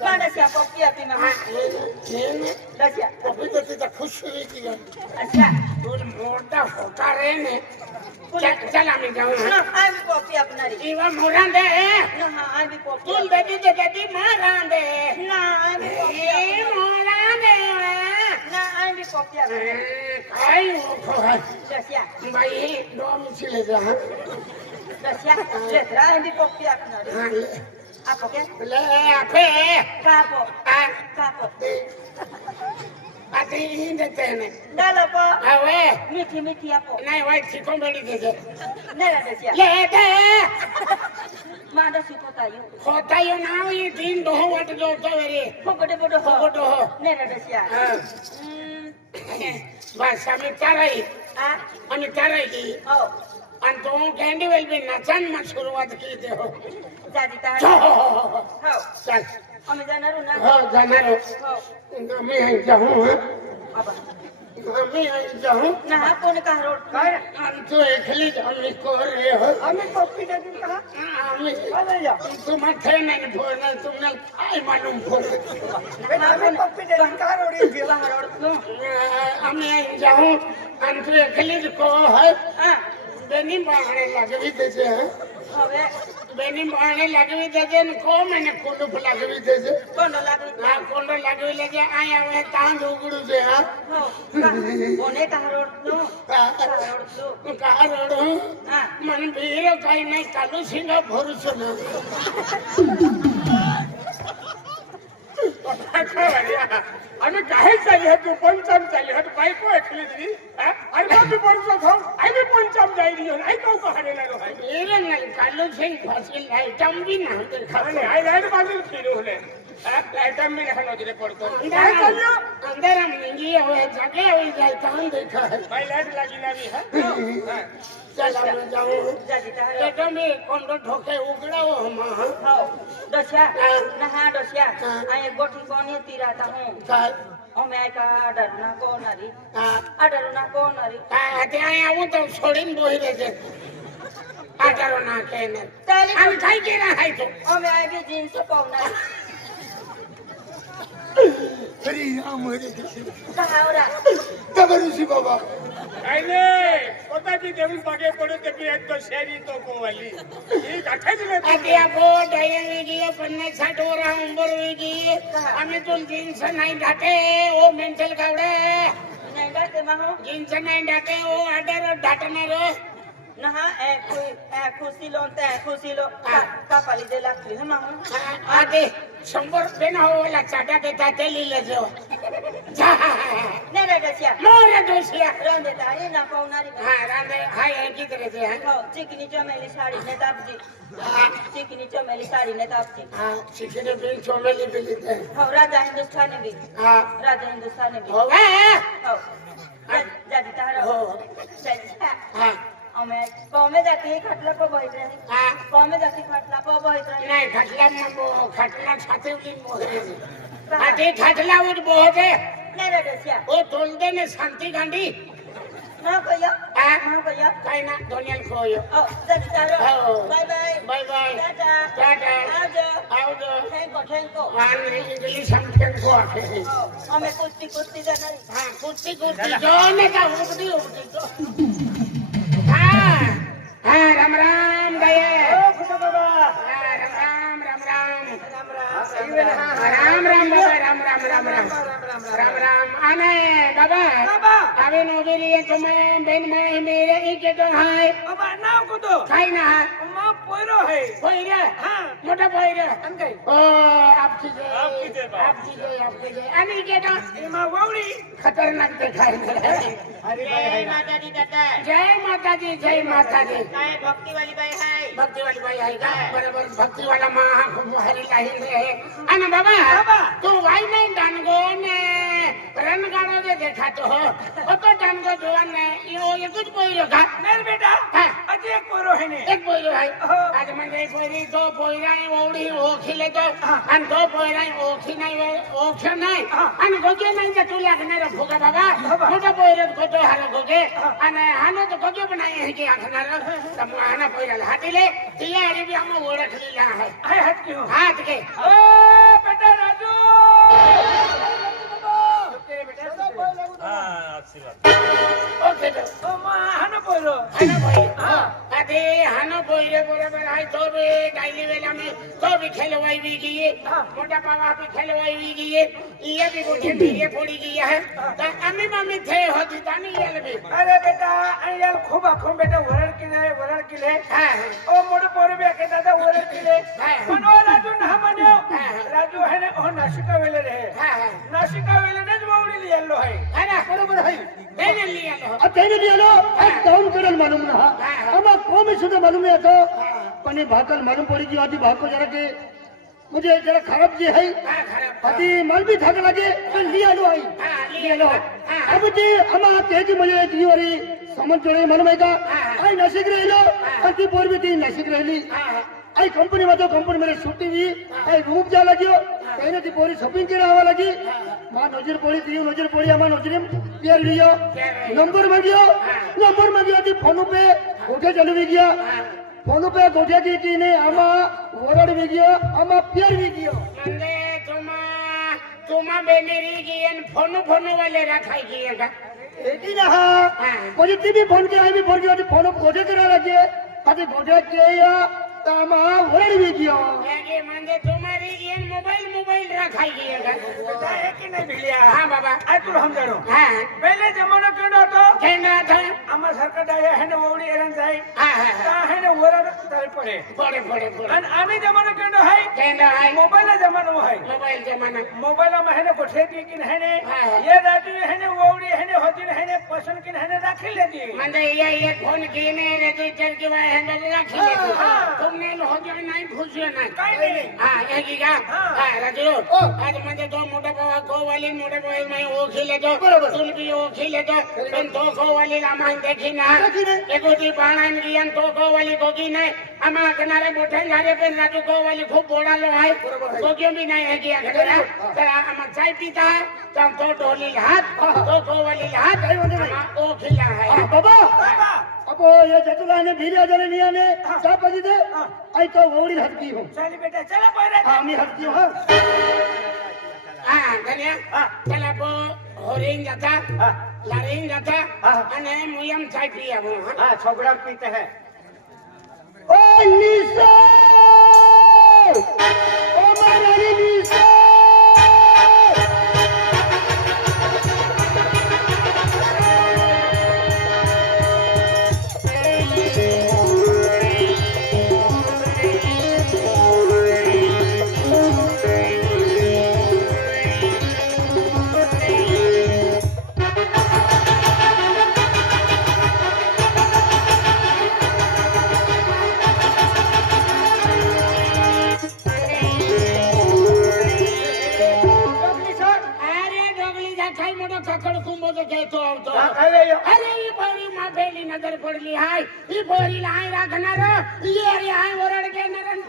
माड़ा से पोपिया पी मामा ये डोसिया पोपी देती तो खुश हुई थी अच्छा तू मोटा होता रहे ने चल मैं जाऊं ना आई भी पोपिया अपना री इवा मोरान दे ना हां आई भी तू पोपिया देती मारान दे ना आई भी पोपिया ए मोरान दे ना आई भी पोपिया आई वो खा डोसिया भाई दो मिले जा डोसिया ले आई भी पोपिया अपना री हां Apa ke? ले आपे Kapo. आ Kapo. आते ही देते हैं Dala po. Away Miti apa? नहीं वाइट चिकन बेड़ी देते Nela desia. ले दे Manda si potayo. होता ही ना ये तीन दो वाट जो तो मेरे Pokok bodoh. Pokok bodoh. Nela desia. बस हमें कराई Ah. हमें कराई Oh. अंतों कैंडी वेल भी नचन मत शुरुआत की दे हो Jadi tahan. Oh. चल Kami jangan runa. हाँ जाना रो Oh. मैं यहीं जाऊँ Apa? मैं यहीं जाऊँ Nah, aku ni kahrol. हम तो एकली जाने को रहे हो आम्ही कॉफी देतील का हमें अरे या तुम थे नहीं बोलना तुमने आई मालूम बोला आम्ही कॉफी देतील का रोडी गेला Kahrol tu. हमें यहीं जाऊँ हम तो एकली को है Ah. बेनी बाहर लगे भी देते हैं Awe. बेनी बाहर लगे भी देते हैं को मैंने कुंडू लगे भी देते Kono lagi. ना कुंडू लगे भी लगे आया हुए तांग उगड़ू से हाँ Oh. One kahrol tu. Kahrol tu. कहा रोड Ah. मन भीड़ कहीं नहीं कालू सिंह भरोसा ना आम्ही काय चालली आहे तू पंचम चालली आहे बायको ऐकली तरी अरे मग मी पंचम खाऊ आई पंचम जाईल आई काऊ का हाणेला रो आहे भीड़ नहीं कालू सिंह फसिल लाइटम भी ना आणि आई लाईट बाजूला फिरू होले लाईटम मी नाही नदीने पडतो काय चाललो अंदर हम निंगी हुए जगे हुई जाए तांग देखा है बाई लाईट लागी नावी हा चल हम जाऊँ Jadi tahrol. लेकिन मैं कुंडू ठोके उगड़ा हो हम Oh. Dosya. Ah. Nah, dosya. Ah. Ay goti koni tira tahu. चल Ome ay ka daruna ko nari. हाँ Adaruna ko nari. आते आया वो तो छोड़ीन बोही देते आचारो ना कहने Tali. हम खाई के ना है तो Ome ay bi jeans ko nari. अरे आमरे Kahawra. तबरुसी बाबा काय नाही स्वतःची देऊन मागे पडून ते एक तो शेरी तो कोवाली ही गाठायची नाही आते आपको डायन वेगी 50-60 वर उंबर वेगी आम्ही तो जीन्स नाही ढाटे ओ मेंटल कावडे Nenda ke mahu. जीन्स नाही ढाटे ओ आडर ढाटणार Nah, खुशी लोनते खुशी लो. Kapali de lakli he mahu. आते 100 पेन हो वाला चाटा देता ते लिले जो Nenda dosya. More दोसिया Ronde tari na ko nari. हां रांदे हाय है की तरह से है Oh, chikini chomeli sari ne tapji. Chikini chomeli sari ne tapji. हां चिकने बिन चोमेली बिलते Oh, Raja Hindustani bi. हां Raja Hindustani bi. होवे Oh. Jadi tahrol. हो Jadi. हां कौमे जाती खटला को बहित रही हां कौमे जाती खटला को बहित रही नाही खटला मग खटला छाते उली मोहे आते खटला उठ बोहे नहीं रे दसिया ओ तोल दे ने शांति गांडी हां भैया हां हां भैया काय ना दोनियल खोयो ओ जल्दी तारो हो बाय बाय बाय बाय टाटा टाटा आजो आओ थैंक यू हाँ इंग्लिश हम को आके ओ हमें कुश्ती देना हाँ कुर्ती जो ने का उगती तो हाँ हाँ राम राम गए कुठं बाबा राम राम राम राम राम राम राम राम राम आने बाबा अभी नोबी लिए तुम्हें बेन में मेरे इके तो हाय बाबा नाव कुठं खाई ना मग पोयरो आहे पोइरे हां मोठा पोइरे आणि काय ओ आपकी जय आणि के तो मग वावडी खतरनाक दिखाई दे रहा है अरे बाई माता दी दादा जय माता दी जय माता दी काय भक्ति वाली बाई है भक्ति वाली बाई आहे का बरोबर भक्ति वाला महा खूप हरी काही आहे आणि बाबा तू वाई नाही डानगो ने रणगाडो जे देखातो हो तो डानगो जोवान ने यो एकच पोइरो का नाही बेटा हां अजून एक पोरो आहे ने एक पोइरो आहे आज म्हणजे पोइरी तो पोइराई ओवडी ओखिले तो आणि तो पोइराई ओखी नाही ओख नाही आणि गोगे नाही तर तू लागणार भोगा बाबा मोठा पोइरो कोतो हारो गोगे आणि हानो तो गोगे बनाई आहे की आखणार तर हाना पोइराला हातीले तिला अरे बी आम्हा ओळखलेला आहे आहे हात घेऊ हात घे ओ बेटा राजू ओके तो ओ मा हाना पोरो हाना पोइरो आदे हानो पोइरो बरोबर आहे तो बी डायली वेला में तो भी खेलवाई भी गई मोटा पावा भी खेलवाई भी गई ये भी मोठे भिड़े फोड़ी गई है तो आम्ही मम्मी थे होती तानी येल भी अरे बेटा आणि यार खूप आखून बेटा वरण केले हां ओ मोठे पोरो बी आहे दादा वरण केले पण ओ राजू नाशिका वेले रे हा हा नाशिका वेले ने वोवडी लियालो आहे हा ना बरोबर आहे त्याने लिहिलं अब त्याने लिहिलो अब काउन करेल मालूम ना हम को में सुद्धा मालूम नहीं तो पण भाकल मालूम पड़ी कि आदि भाको जरा के मुझे जरा खराब जी है हा खराब आदि माल भी थाक लगे पण लियालो आई हा लियालो लिहिलं अब ते अमा तेजी म्हणजे जीवरी समन जोडे मालूम आहे का आई नाशिक राहिलो पण ती पोरबी ती नाशिक राहिली हा हा आई कंपनी मध्ये कंपनी मध्ये सुट्टी हुई आई रूम जा लगियो पहले ती पोरी शॉपिंग करे आवा लगी मां नजर पड़ी ती नजर पड़ी अमा नजर प्यार लियो नंबर मांगियो ती फोन पे गोठे चलवी गया फोन पे गोठे की ने अमा वरड भी गयो अमा प्यार भी गयो म्हणजे तुम्हा बेनेरी गियन फोन वाले रखाई गिय का एकी ना हा कोणी ती भी फोन के आई भी फोन के फोन गोठे करे लगे आते गोठे के या अमा वरड भी गयो हे म्हणजे तुम्हारी गियन मोबाइल रखाई गिय का बेटा है कि नहीं भिलिया हां बाबा आ तू समजाणो हा पहिले जमानो केडो तो केंद्र था आमा सरकार डाया है ने वोवडी एरन जाय हा हा ता है ने वरड तारे पडे पडे आणि आम्ही जमानो केडो है केंद्र आहे मोबाईल जमानो है मोबाइल जमाना मोबाईल में है ने गोठे दी किन है ने हाँ। ये राजू है ने वोवडी है ने होती है ने पसंद किन है ने राखी ले दी म्हणजे ये फोन कीने रजिस्टर किंवा हँडल राखी ले हाँ। तुमने होतो नाही फुसयो नाही काय नाही हा हे की का हाँ। हा राजू आज म्हणजे तो मोठा बाबा गोवाली मोठे बाबा मैं ओखिले तो बरोबर. तुम भी ओखिले तो पण तो गोवाली आम्हाला देखी ना एकोटी बाणान गियन तो गोवाली गोगी नाही आम्हा किनारे मोठे झाले पण राजू गोवाली खूप बोडालो आहे गोग्यो भी नाही है की अगरा तर आम्हा चाय पिता तर तो ढोली हात तो गोवाली हात आम्हा ओखिला आहे बाबा अब ये जतुला ने भीरिया जने निया ने चा पजी दे आई तो वोडी हटकी हूं चल बेटा चला पहिरे आम्ही हटकी हूं हा धन्या चला पो होरिंग जाता लारिंग जाता અને મુયમ ચાય પીયા હું हां छोकरा पीते हैं ओ निशा ओ मारी निशा અરે ડોગલી જાખાઈ મોટો ખખડ કુંભો તો કહેતો આવતો अरे यो અરે ઈ બોરી માં પેલી નજર પડલી હાય ઈ બોરી લાઈ રાખનાર ઈ રે હાય ઓરડ કે નરન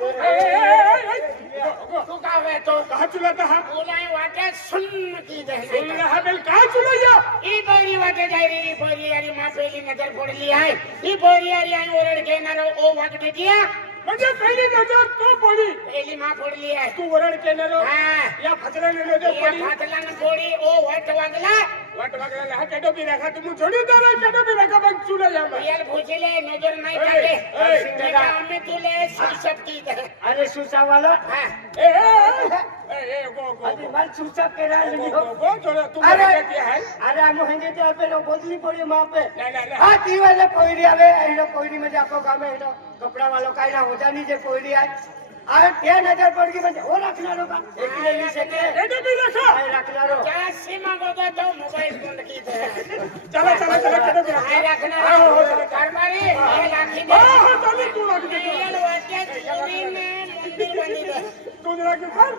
તું કાવે તો कहा चुलाता है બોલાય વાટે સુન કી દે सुन रहा बेल कहा चुलाया ઈ બોરી વાટે જાય રે ઈ બોરી યારી માં પેલી નજર પડલી હાય ઈ બોરી યારી હાય ઓરડ કે નર ઓ વાટે ગયા म्हणजे पहिली नजर तो पडी પેલી માં પડલી હાય तू वरड केलेलो હા या फसला नजर એ पडी ફાટલાન પોડી ઓ વટ વાગલા वाट वागला हा केडो बी रखा तू जोडीदार केडो बी रखा पण चुलाया યાર પૂછીલે નજર નહીં કાઢે સિંગડા. અમે તુલે સુશક્તિ દે अरे सुसा वाला હા ए गो गो अभी माल सुसा के ना लगी गो हो गो जोड़ा तू अरे मरे क्या है अरे हम हेंगे ते पे लो बदली पड़ी मां पे ना ना ना हां ती वाले कोईरी आवे एनो कोईरी में जाको गामे एनो कपड़ा वालो काई ना होजानी जे कोईरी आए अरे क्या नजर पड़ गई म्हणजे ओ रखना रो का एक लेडी से के केडो बी रखा आए रखना रो क्या सीमा गोगा तो मोबाइल कोण की दे चला चला चला केडो बी हाय रखा રાખના करमारी ये लाखी दे हां हां चली तू रख दे ये वाटे चोरी ने मंदिर बनी दे तू रख कर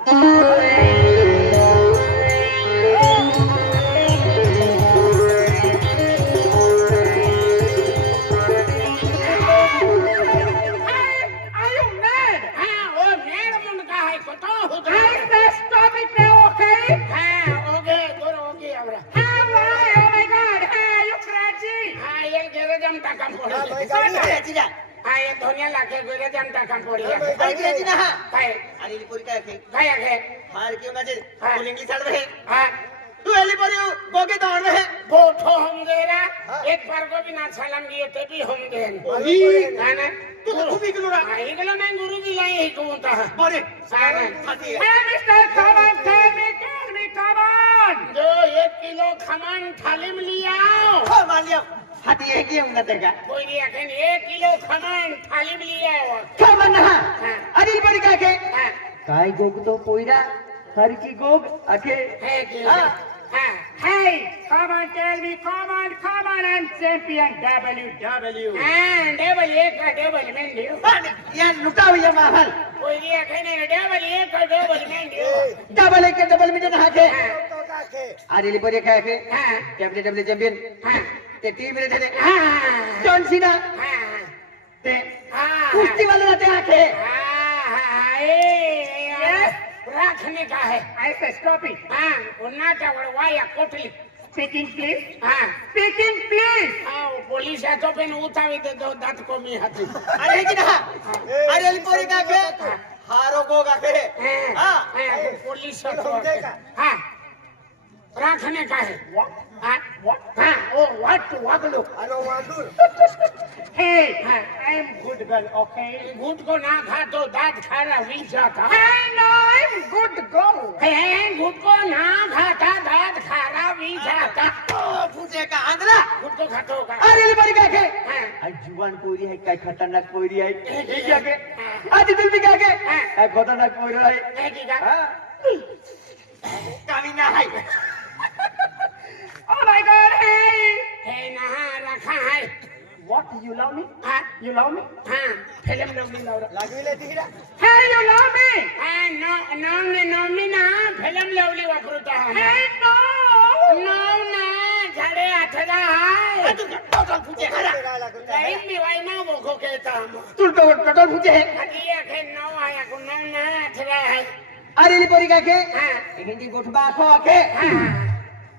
हां ओ मेड मन का है को तो हो गया बेस्ट टॉपिक पे ओके हां ओके दूर ओके हमरा हां वाह ओ माय गॉड हां यू क्रेजी हां ये गेरे जम टाका पड़ी हां ये धनिया लाखे गेरे जम टाका पड़ी अरे क्रेजी ना हां काय अरे पोरी काय के काय आहे मार क्यों ना जे हाँ। फुल इंग्लिश आड़ रहे हां तू एली पोरी बोके दौड़ रहे बोठो होंगेरा एक बार को भी ना सलाम दिए ते भी होंगे ना ना तू तो खूब इगलो रहा हां इगलो मैं गुरु जी लाई ही कहता है पोरी सारा खाती है Hey, Mr. Kaman, tell me, come on! जो 1 किलो खमान थाली में लिया आओ हो मान लिया हाथी है की हम ना तेरा कोई नहीं अखन 1 किलो खमान थाली में लिया आओ क्या मन हा हाँ। अरे पोरी काय के हाँ, काय गोग तो पोईरा हर की गोग आके है कि हाँ। हाँ Hey, come on, tell me, come on, I'm champion WW. हाँ डबल एक का डबल में दियो यार लुटा हुआ महल कोई ये कहने डबल एक का डबल में दियो डबल एक के डबल में ना के हाँ अरे लिपो रे के हाँ WWE चैंपियन हाँ ते टीम में थे हाँ जॉन सीना हाँ ते हाँ कुश्ती वाले रहते आके हाँ ये रखने का है I say stop it. हाँ उन्ना चावड़वाया कोटली Speaking, please. हाँ Speaking, please. हाँ वो पुलिस है तो पेन उतावी दे दो दांत को मी हाथी अरे की ना अरे लिपो रे के हारो को के हाँ हाँ वो पुलिस है तो हाँ रखने का है हाँ हाँ ओ वाट लो Hey, हाँ I'm good girl, okay? गुट को ना खा तो दांत खारा भी जाता I know I'm good girl. है गुट को ना खाता दांत खारा भी जाता पूछे का आंधला गुट को खातो का अरे लिपो रे के हाँ आज जुबान कोई है काय खतरनाक कोई है ये क्या के आज दिल भी क्या के काय खतरनाक कोई है है कि का कामिना है Oh my God, hey! है ना रखा है What, you love me? हाँ You love me? हाँ फिल्म नौमी लौरा लागी ले दिखरा Hey, you love me? हाँ नौमी ना फिल्म लवली वापरता है Hey, no! नौ ना झाड़े अठरा है टोटल पूछे खरा लाइन में वाई ना वो को कहता हम तू टोटल पूछे है हटिया के नौ आया को नौ ना अठरा है अरे लिपो रे के हाँ हिंदी गोठबा खो के हाँ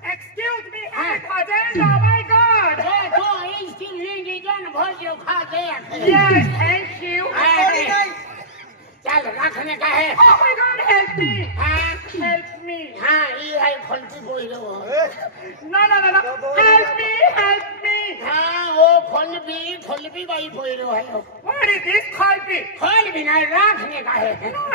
Excuse me, I'm cousin. Oh my God! तो इसकी नहीं जान भर जो खा दे Yes, thank you. चल रखने का है Oh my God, help me! हाँ Help me! हाँ ये है खोलती बोल रहे हो No. Help me, help me! हाँ वो खोल भी भाई बोल रहे हो What is this, Kalpi? खोल भी ना रखने का है No.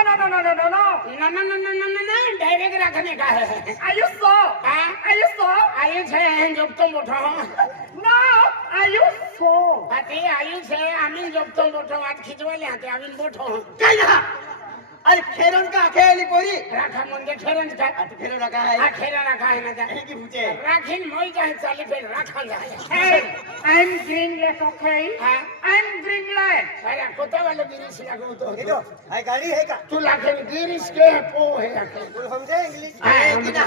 ना डायरेक्ट रखने का है Are you so? हाँ Are you so? आयुष है जब तुम उठो No, are you so? अति आयुष है अमीन जब तुम उठो आज खिंचवा ले आते अमीन उठो काय ना अरे खेरन का खेली पोरी रखा मुंडे खेरन का अरे खेरो रखा है खेरा रखा है ना जा की पूछे राखिन मोई जाए चाली पे रखा जाए Hey, I'm greenless, okay? हाँ I'm greenless. अरे कुत्ते वाले गिरीश लगो तो ये तो है गाड़ी है का तू लाखन गिरीश के पो है तू समझे इंग्लिश हाँ, कि ना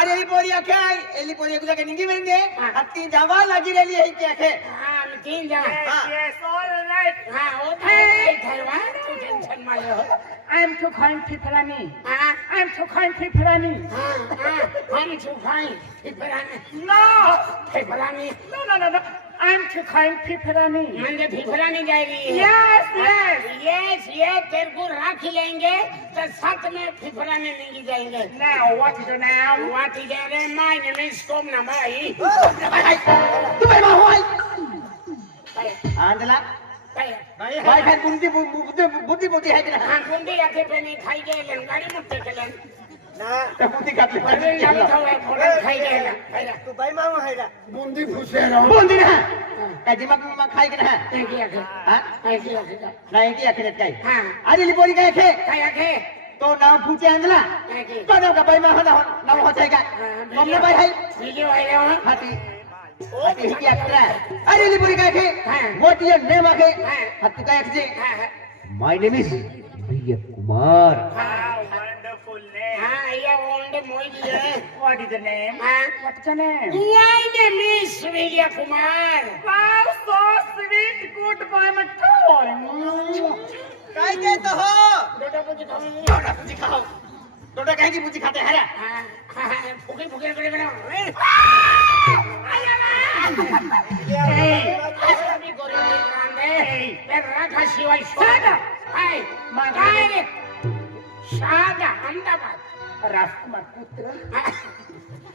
अरे एली पोरी आखे आई एली पोरी को जाके निंगी मेंगे अत्ती जावा लगी रही है कि आखे हाँ हम तीन जा Yes, all right. हाँ वो थाईवान तू टेंशन मत low I'm to coin Pipirani. हाँ I'm to coin Pipirani. हम चुकाई फिफरानी No! फिफरानी No. I'm to coin Pipirani. मंदे फिफरानी जाएगी Yes. ये तेरे को राख लेंगे तो साथ में फिफरानी नहीं जाएंगे Now, what is your name? What is your name? My name is Komna Mai. तू भाई मां आंधला भाई भाई बुद्धि है कि ना हाँ गुंडी आते पे नहीं खाई गए लन गाड़ी मुट्ठे के लन ना बुद्धि काट ले बड़े लाल था फोड़ा खाई गए लन तू भाई मां है ना बूंदी फुसे रहो बुद्धि ना का दिमाग में खाई कि ना एक ही आखे हां एक ही आखे नहीं की आखिर काई हाँ अरे लिपोरी का आखे खाई आखे तो नाम पूछे आंधला एक ही तो ना भाई मां ना नाम हो जाएगा हमने भाई है वीडियो आए हो हाथी हाथी की आखिर अरे लिपोरी का आखे व्हाट योर नेम आखे हाथी का आखे My name is Vijay Kumar. How wonderful name. हाँ ये ओंडे मोई जी है What is the name? हाँ What's your name? My name is Surya Kumar. Wow, so sweet. Good boy, my toy. काय के तो हो डोडा पूजी खाओ डोडा पूजी खाओ डोडा काहे की पूजी खाते हैं रे हाँ फुके फुके करे बना अभी गोरे रांदे पर रखा शिवाय सादा हाय मागारे सादा अहमदाबाद राजकुमार पुत्र.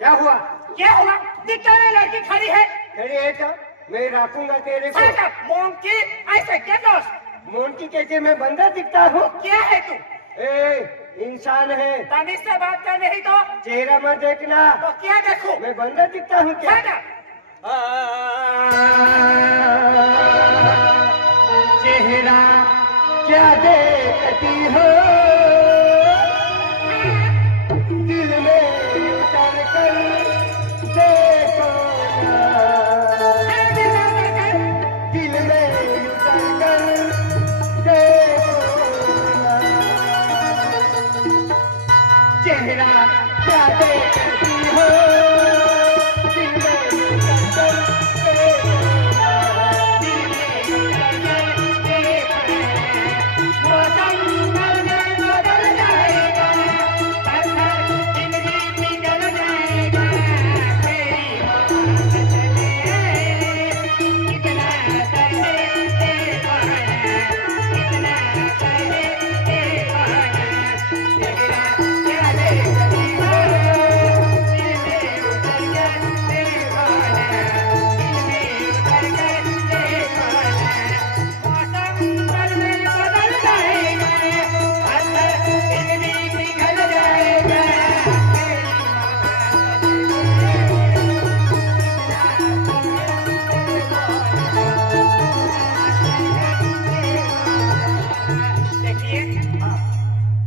क्या हुआ? क्या हुआ? दिखता है लड़की खड़ी है। खड़ी है तो मैं रखूंगा तेरे को। मोंकी ऐसे क्या दोस्त? मोंकी कैसे? मैं बंदा दिखता हूँ? क्या है तू? इंसान है। तमीज से बात कर नहीं तो चेहरा मत देखना। तो क्या देखो? मैं बंदा दिखता हूँ क्या? चेहरा क्या देखती हो, दिल में उतर कर देखो ना, दिल में उतर कर देखो ना, चेहरा क्या देखती हो, दिल में उतर कर देखो ना, दिल में उतर कर देखो। मौसम बदल जाएगा, पत्थर जिंदगी पिघल जाएगा, तेरी बात चले कितना करे देखो ना, कितना करे देखो ना, चेहरा क्या देखती हो, दिल में उतर कर देखो ना, दिल में उतर कर देखो ना, मौसम बदल जाएगा, पत्थर जिंदगी पिघल जाएगा, देखिए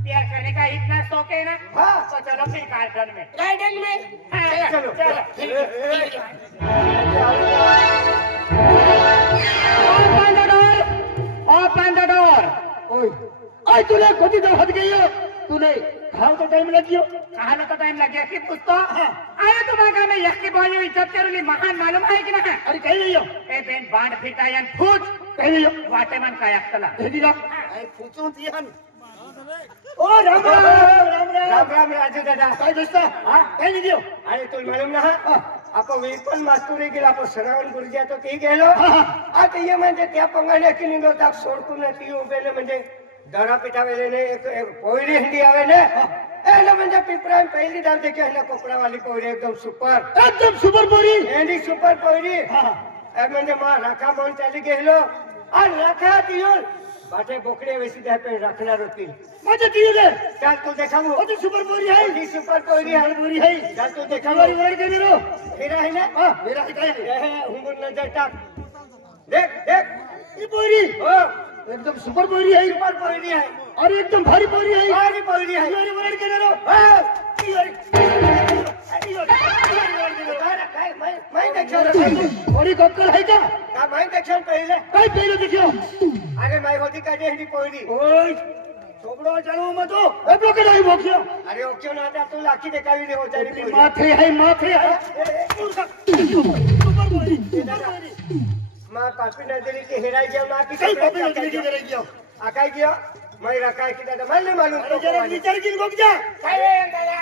प्यार करने का इतना शौक है ना, तो चलो फिर गार्डन में। गार्डन में हाँ, चलो। चलो ठीक है, ठीक है। Open the door, open the door. ओए ओए तूने खुद ही तो हट गई हो, तूने खाओ तो टाइम लग गयो। कहाँ तो टाइम लग गया कि दोस्तों आया तुम्हारा में यह की बाजी इज्जत करूंगी महान मालूम है कि ना? अरे कहीं नहीं हो ए बेन बांड फिटा यान फूट कहीं नहीं हो वाटेमन का यक्तला भेजीला आई फूचो दियन। ओ राम राम राम राम राम राजू दादा। काय दोस्त काय नाही दियो अरे तुला मालूम ना आपण वेपन मास्तुरी गेला आपण सरावन गुरुजी तो ती गेलो आता ये म्हणजे त्या पंगाने की निघो ताक सोडकून ती उभेले म्हणजे दरा पिठावेले ने एक पोयरी हिंदी आवे ने एला म्हणजे पिपरान पहिली डाल दे के ना कोपड़ा वाली पोयरी एकदम सुपर पोरी एंडी सुपर पोयरी ए म्हणजे मा राखा मन चाली गेलो आ राखा दियो बाटे बोकड़े वैसी दे पे रखना रोटी माझे दियो दे चल तू देखाबो होती सुपर पोरी है ही सुपर पोयरी है चल तू देखाबो कवारी वरड के मेरो मेरा है ना हां मेरा है काय ये हुंगुर नजर टाक देख देख ई पोरी ओ एकदम सुपर पोरी है सुपर पोयरी है और एकदम भारी पोरी है भारी पोयरी है कवारी वरड के मेरो पोरी कक्कल है का मैं देखन पहले काय पहिले देखियो अरे मैं होती का देहनी पोयरी ओय छोकड़ो चलो मत तो एबलो के नहीं भोकियो अरे ओक्यो ना था तू लाठी देखावी दे होतारी पोयरी माथे है सुपर पोरी मां पापी नजरी के हेराई गया ना की कई पापी नजरी के हेराई गया आकाई गया मैं रखा की दादा मैं नहीं मालूम अरे जरा विचार की रुक जा काय वे दादा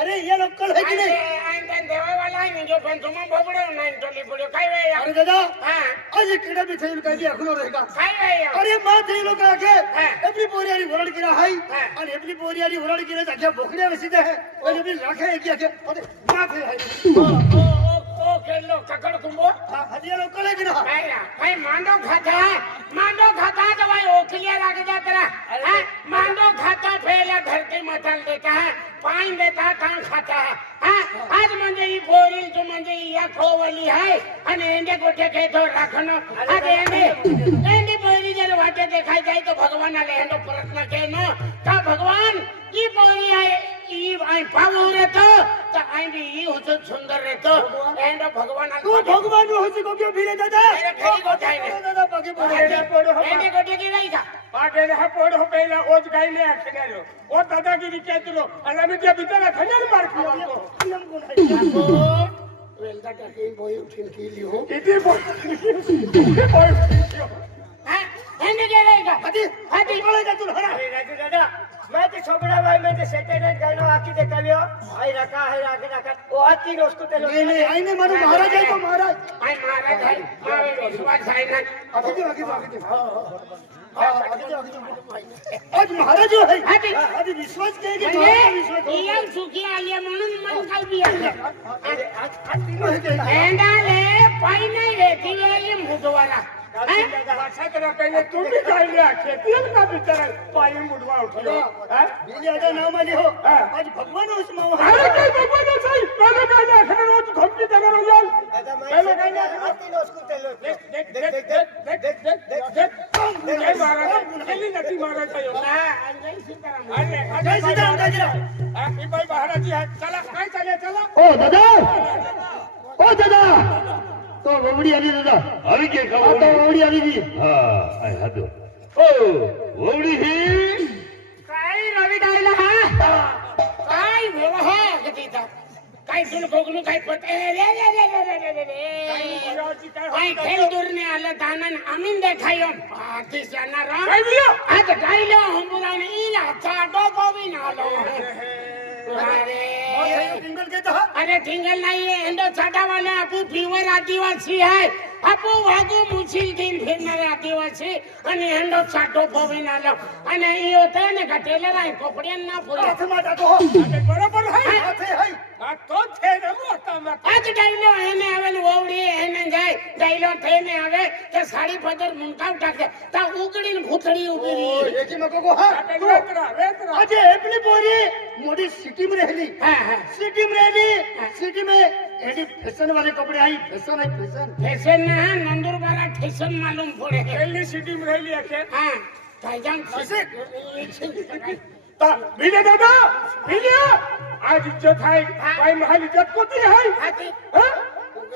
अरे ये लोग कल है कि नहीं आईन देवा वाला है जो पण तुम बबड़ो नाही टोली पड़ो काय वे अरे दादा हां आज किडा भी थई का भी अखलो रहेगा काय वे अरे मां थई लोग आके हाँ। एपली पोरियारी वरड गिरा हाई हाँ। और एपली पोरियारी वरड गिरा जाके बोखड़े वसी दे है और भी रखे है कि अरे मां थई है ओ केलो ककड़ कुंबो हदिया लोग कल है कि ना भाई मांडो खाता तो भाई ओखलिया लाग जाता है हैं? मांडो खाता पहले धरती मचल देता है पानी देता कान खाता है हैं? आज म्हणजे ही पोरी जो म्हणजे या खोवली है आणि एंडे गोटे के तो राखनो आज एंडे पोरी जर वाटे देखाई जाए तो भगवान आले हेंडो प्रश्न के न का भगवान की पोरी है ई आई पावो रहतो तो आई भी ई होतो सुंदर रहतो एंडो भगवान तू भगवान हो से को क्यों फिरे दादा मेरे फेरी गोठाई ने दादा पगे पड़े एंडे गोटे की नहीं का पाटे हा पोड हो पहिला ओज गायले आखनेलो ओ दादागिरी केतलो आणि मी त्या बिचारा खण्यान मार खालो वेलदा टाकी बोई उठीन की लिहो किती बोय हां एंडे के नहीं का हाती बोले का तू हरा अरे राजू दादा मैं तो छोकड़ा भाई मैं तो सेटेलाइट गानो आकी देखालियो आई रखा है आगे रखा ओ आती दोस्तों ते लोग नहीं आई ने मानो महाराज है तो महाराज आई महाराज है मारे विश्वास है ना आगे दे आज महाराज आहे हाती. आधी विश्वास के की म्हणजे विश्वास इयम सुखी आली म्हणून मन कालबी आले आज तीन होते एंडाले पाई नाही रे ती वेळी मुदवारा भाषा करा पहिले तुम्ही काय लिहा खेतील का बिचारा पायी मुडवा उठलो मेरी आजा नाव माझे हो आज भगवान उस्माव अरे काय भगवान साहेब पहिले काय नाही खरं रोज धमकी देणार हो याल दादा पहिले काय नाही आती लोस्कू तेलो जय महाराज केली नक्की महाराज आहे जय सीताराम दादा ही बाई महाराजी आहे चला काय चालले चला ओ दादा तो ववडी आली दादा આવી કે આ તો વવડી આવી ગઈ હા આય હાદો ઓ ઓવડી હી काय रवी डायला हा काय व्यवहार गतीचा काय सुन कोगलू काय पते रे रे रे रे रे रे रे काय खेळ दूरने आलं दानन आमीन देखायो पाठी जाणार काय बिया आज गायलो हमराने इला चाडो गोविन आलो टिंगल के था अरे ठिंगल नाहीये हेंडो छाटावाला आपू प्युअर आदिवासी आहे आपू वागू मुछिल दिन फिरणारे आदिवासी आणि हेंडो छाटो पोविन आलो आणि ही होते ना का टेलर आहे कपड्यांना पुरे हाथ माटा तो बरोबर आहे हाथ है तो थे ना मोठा मत आज डायलो हेने आवे ओवडी हेने जाय डायलो थेने आवे ते साडी पदर मुंकाव टाकते ता उगडीन भुतडी उभी रही एकी मको को हा वेतरा आज एपली पोरी मोठी सिटी में रहली हां हां सिटी में रहली सिटी में एडी फैशन वाले कपड़े आई फैशन है फैशन फैशन ना नंदुरबारा फैशन मालूम पड़े दिल्ली सिटी में रहली आहे हां कायजान ता बिले दादा बिले आज इज्जत है भाई महल इज्जत कोती है हाती हां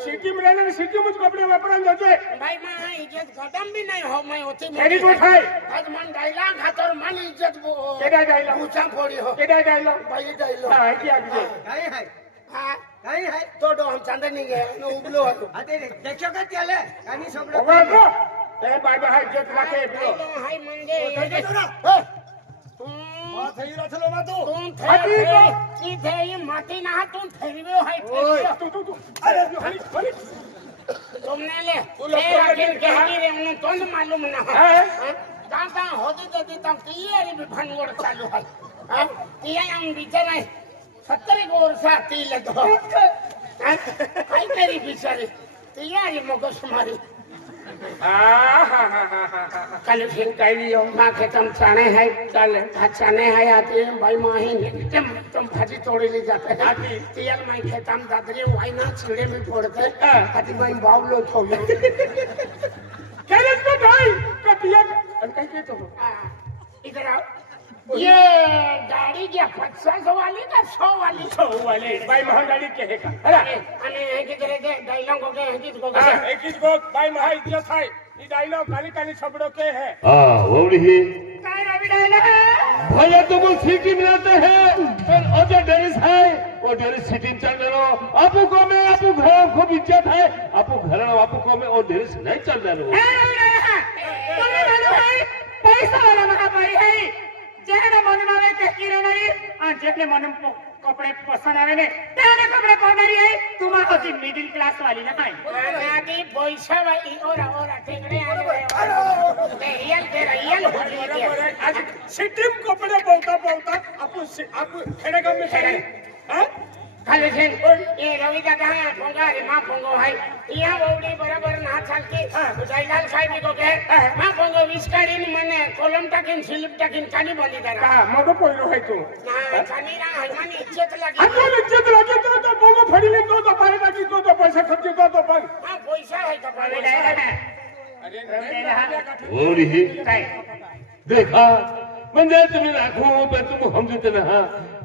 सिटी में रहने सिटी में कपड़े वापरन जाते भाई मां इज्जत खत्म भी नहीं हो मैं होती मेरी गोठ है आज मन डायलॉग खातर मन इज्जत केडा डायलॉग पूछा फोड़ी हो केडा डायलॉग भाई डायलॉग हां क्या बिले काय है हां काय है तो हम चांदनी गए न उगलो હતો आते देखो का त्याले कानी सोबडो होगा तो ए भाई भाई इज्जत रखे डायलॉग हाय मंगे થઈ રછલો માં તું तुम थे थे ये माटी ना तुम ठहरियो है तू अरे हरी तुमने ले तेरा दिल कहती रे उन तो न मालूम ना है दादा होदी देती तम तियारी भी भनगोड़ चालू है हां तिया हम बिचारा 70 वर्षा तिले तो काय करी बिचारी तियारी मगस मारी कल फिर कह लियो माँ के तुम चाने है कल चाने है आती भाई माही तुम भाजी तोड़ी ले जाते हैं तियल माई के तुम दादरी वाई ना छीड़े में फोड़ते आती भाई बावलो छोड़े कैलेज में भाई कटिया कहीं के तो इधर आओ ये गाड़ी क्या 50 वाली का 100 वाली 100 वाले भाई महंगाई के है का अरे अने एक इधर के डायलॉग हो गए हैं किसको एक चीज को भाई महा इज्जत है ये डायलॉग काली काली सबड़ो के है હા ઓવડી હી काय रवि डायलॉग भैया तुम सिटी में रहते हैं और जो डेरिस है वो डेरिस सिटी में चल रहे हो आपू को में आपू घर खूब इज्जत है आपू घर आपू को में और डेरिस नहीं चल रहे हो तुम्हें मालूम है पैसा वाला महाभाई है जेने मन में आवे ते किरे नहीं आ जेने मन में कपड़े पसंद आवे ने तेने कपड़े पहनारी है तुम होती मिडिल क्लास वाली ना है आदि पैसा वाली ओरा टेकड़े आले रियल होली आज सिटी में कपड़े बोलता आपू खेड़े गांव में खड़े हैं खाली से ये रवि दादा है पोंगा रे मां पोंगो है यहाँ ओडी बराबर ना चाल के जयलाल साहब को कहे मां पोंगो विस्कारीन मने कोलम टाकिन स्लिप टाकिन कानी बंदी करा हां मगो पोइरो है तू ना कानी रा है मानी इज्जत लगी अपन इज्जत लगे तो बोगो फड़ी ले तो पारे लगी तो पैसा खर्च तो बन हां पैसा है तो पावे है अरे ओवडी ही देखा म्हणजे तुम्ही राखो पे तुम समजते ना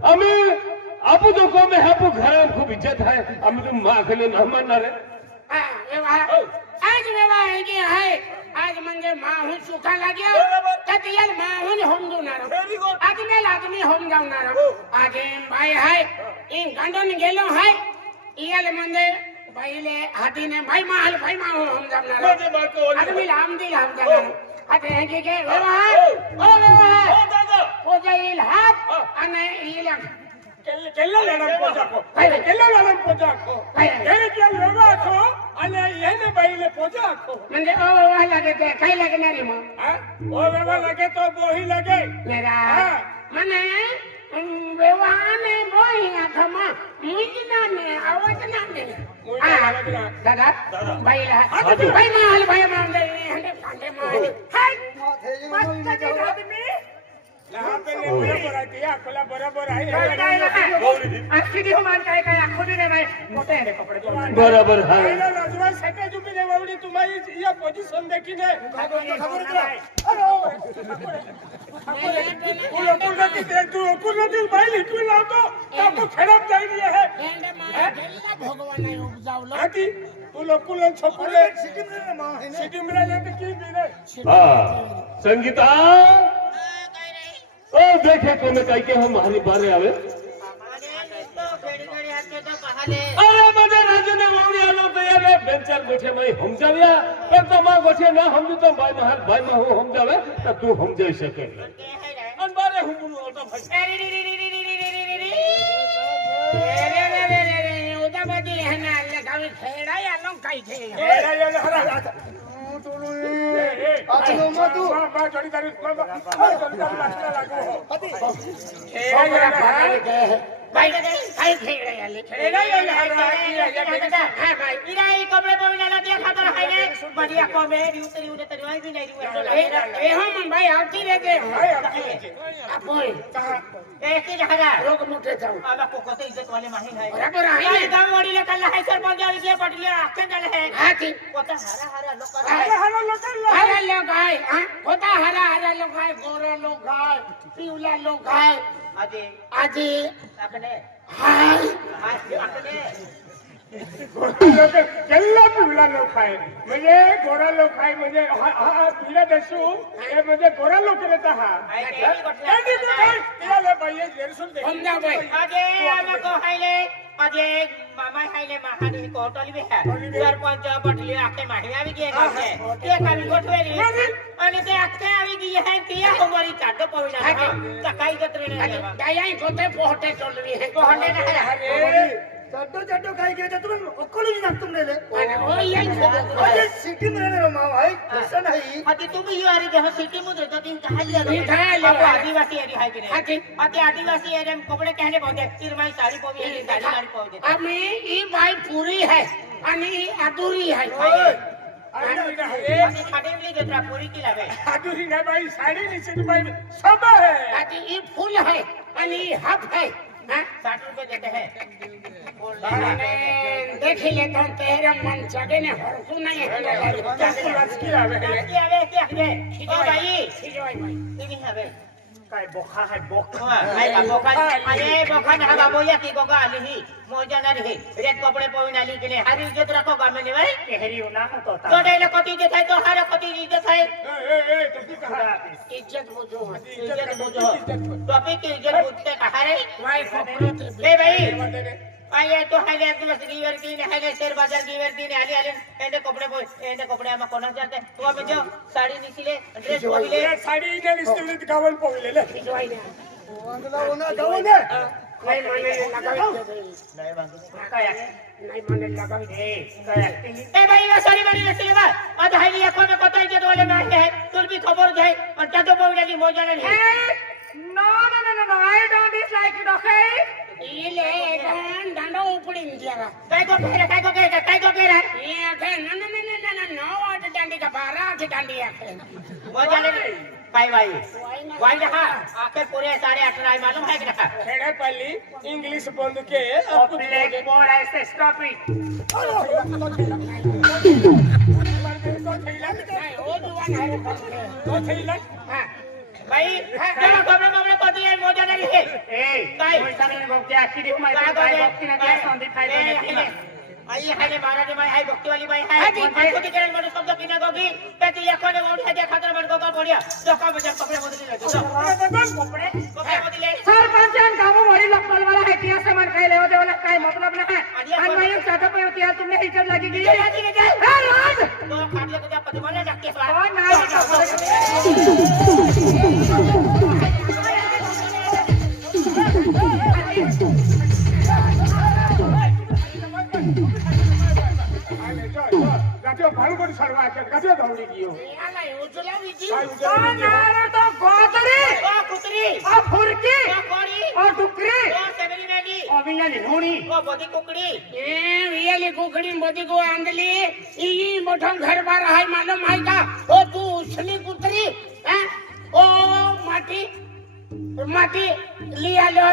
हमें आपू जो को में आपू घर खूब इज्जत है हम तुम मां के लिए ना मानना रे हां आज वेवा है कि है आज मंगे मां हूं सुखा लाग्यो ततियल मां हूं हम दुनारो आदमी हम जावनारो आज भाई है इन गांडोन गेलो है इयल मंगे भाईले हाथीने भाई मां हम जावनारो आदमी लाम दिल हम जावनारो आते हैं कि वेवा ओ वेवा ओ दादा हो जाइल हाथ अने इला केल्ला लड़म पोजाको केल्ला लड़म पोजाको तेरे क्या लेवा को आणि याने बाईले पोजा आखो म्हणजे ओ लागे ते काय लागणार आहे मग हा ओ वेवा लागे तो बोही लागे मेरा हा. મને વેવાને બોઈ આખમાં મુજનાને આવતનાને દાદા ભાઈ લા ભાઈ માલ ભાઈ માલ હંડે કાંડે માલ હાય મસ્ત આદમી लहान पेने बरोबर आहे या खोला बरोबर आहे आखिरी हुमान काय काय आखोली रे भाई मोठे आहे कपडे बरोबर हा पहिला राजवा सटे जुबी देवावडी तुम्हारी या पोझिशन देखीने तू कुलती बाई लिखून लावतो तो खराब जाईल है भगवान आहे उपजावलं आती तू लोकुल छकुले सिटीमरे ने की बिरे हाँ संगीता ओ देखे को मैं कहीं के हम हमारी बारे आवे अरे मजे राजू ने मोड़ी आलो तो यार बेंचर गोठे में हम जाविया पर तो मां गोठे ना हम तो भाई महल भाई महू हम जावे तो तू हम जाई सके अन बारे हम बोलो तो भाई उदा बाजी है ना लगावी खेड़ा या नो काई खेड़ा खेड़ा या हरा आजो मधु बा जोड़ी तारी मास्टर लागो भाई काय खेड़ा या ले खेड़ा या हरा हां भाई इराई कपड़े पहना ला दिया खातर है ने बढ़िया कॉमेडी उतरी उड़े तरी भी नहीं ए हम भाई आती रे के अपोय एक ही हरा लोग मुठे जाऊ अब को कते इज्जत वाले माही है बराबर है ये गांव वाली ले कल है सर पंजा के पटले आके गल है हाथी कोता हरा लोग है हां कोता हरा लोग है गोरे लोग है पीला लोग है आजी अपने हाय अपने केल्ला पिवळा लोक आहे म्हणजे गोरा लोक आहे म्हणजे हा पिवळा दसू हे म्हणजे गोरा लोक रहता हा एडी तिला बाई जेरसून दे समजा भाई आजे आमको हाइले आजे मामा हाइले महानी कोटल भी है सरपंच पटली आके माही आवी गए गाव में ते कावी गोठवेली आणि ते आके आवी गई है तिया हमारी चाट पविना तकाई गतरे ने दाई कोते पोहटे चल रही है कोहटे ना अरे चड्डो खाई गए तुम ओकलो ना तुम ले ओ यही अरे सिटी में रहने मां भाई ऐसा नहीं अति तुम ही आ रही जहां सिटी में रहते तीन कहां ले आदिवासी एरिया है कि नहीं अति आदिवासी एरिया में कपड़े कहने पौधे सिरमाई साड़ी पौधे साड़ी पौधे अमी ई भाई पूरी है आणि अधूरी है आणि खाडेवली घेतरा पुरी की लावे अधूरी नाही बाई साडी निश्चित बाई सब है आजी ई फुल है आणि हाफ है 60 रुपए देते हैं देख लेता हूँ तेरा मन जगे ने हरकू नहीं है राजकीय आहे ओ भाई खिजवाई भाई तिनी हवे काय बोखा है बोखा काय बोखा अरे बोखा ना बाबू या की गोगा आली ही मोजा ना रे रेड कपड़े पहन आली के लिए हरी इज्जत रखो गांव में भाई केहरी होना तो डेले कति इज्जत है तो हर कति इज्जत है ए तू कहा इज्जत बुझो इज्जत बुझो टॉपिक की इज्जत बुझते कहा रे भाई कपड़े ए भाई आये तो हाले दिवस गिवर की ने हाले शेर बाजार गिवर की ने आली आली एंडे कपडे आमा कोणा जाते तू आमे जो साडी निसिले ड्रेस पविले साडी इने निसले गावन पविले खिजवाई ने ओना गावने नाही माने लगावी नाही बांधू काय नाही माने लगावी ए भाई ये साडी बनी निसिले बा आज हाली या कोण कोताई के दोले में है तुल भी खबर जाए और टाटो पविले की मोजा नहीं No, I don't dislike it, okay? इले डांडा उपड़ी दिया काय को केरा ये के no वाट डांडी का 12 की डांडी है मोजा नहीं भाई रहा आके पूरे 8:30 मालूम है कि ना खेड़े पल्ली इंग्लिश बंद के ब्लैक बोर्ड ऐसे स्टॉप इट तो थैला भाई चलो कमरे को दिए मोजा नहीं है काय पैसा नहीं भोगते आखिरी हमारे भाई भक्ति ना क्या संदीप भाई आई हाले महाराज भाई हाय भक्ति वाली भाई हाय खुद के मन शब्द किना गोगी पेटी या कोने उठ है खातर मन गोगा बढ़िया धक्का बजा कपड़े बदली लगे कपड़े बदले सरपंच गांव बड़ी लोकल वाला है किया से मन खाई ले दे वाला काय मतलब ना है और मैं चाहता पे होती है तुमने इज्जत लगी गई है राज तो काट ले जा पति बने जाके और ना वाक्यात कसं धावली की हो याला उचलावी की काय उचलली की हो? तो गोदरी ओ कुत्री ओ फुरकी ओ कोरी ओ डुकरी ओ सगळी मेली ओ वियाली नोणी ओ बदी कुकड़ी ए वियाली कुकड़ी बदी को आंदली ई मोठं घरबार आहे मालूम आहे का ओ तू उसली कुत्री ओ माटी माटी लिया लो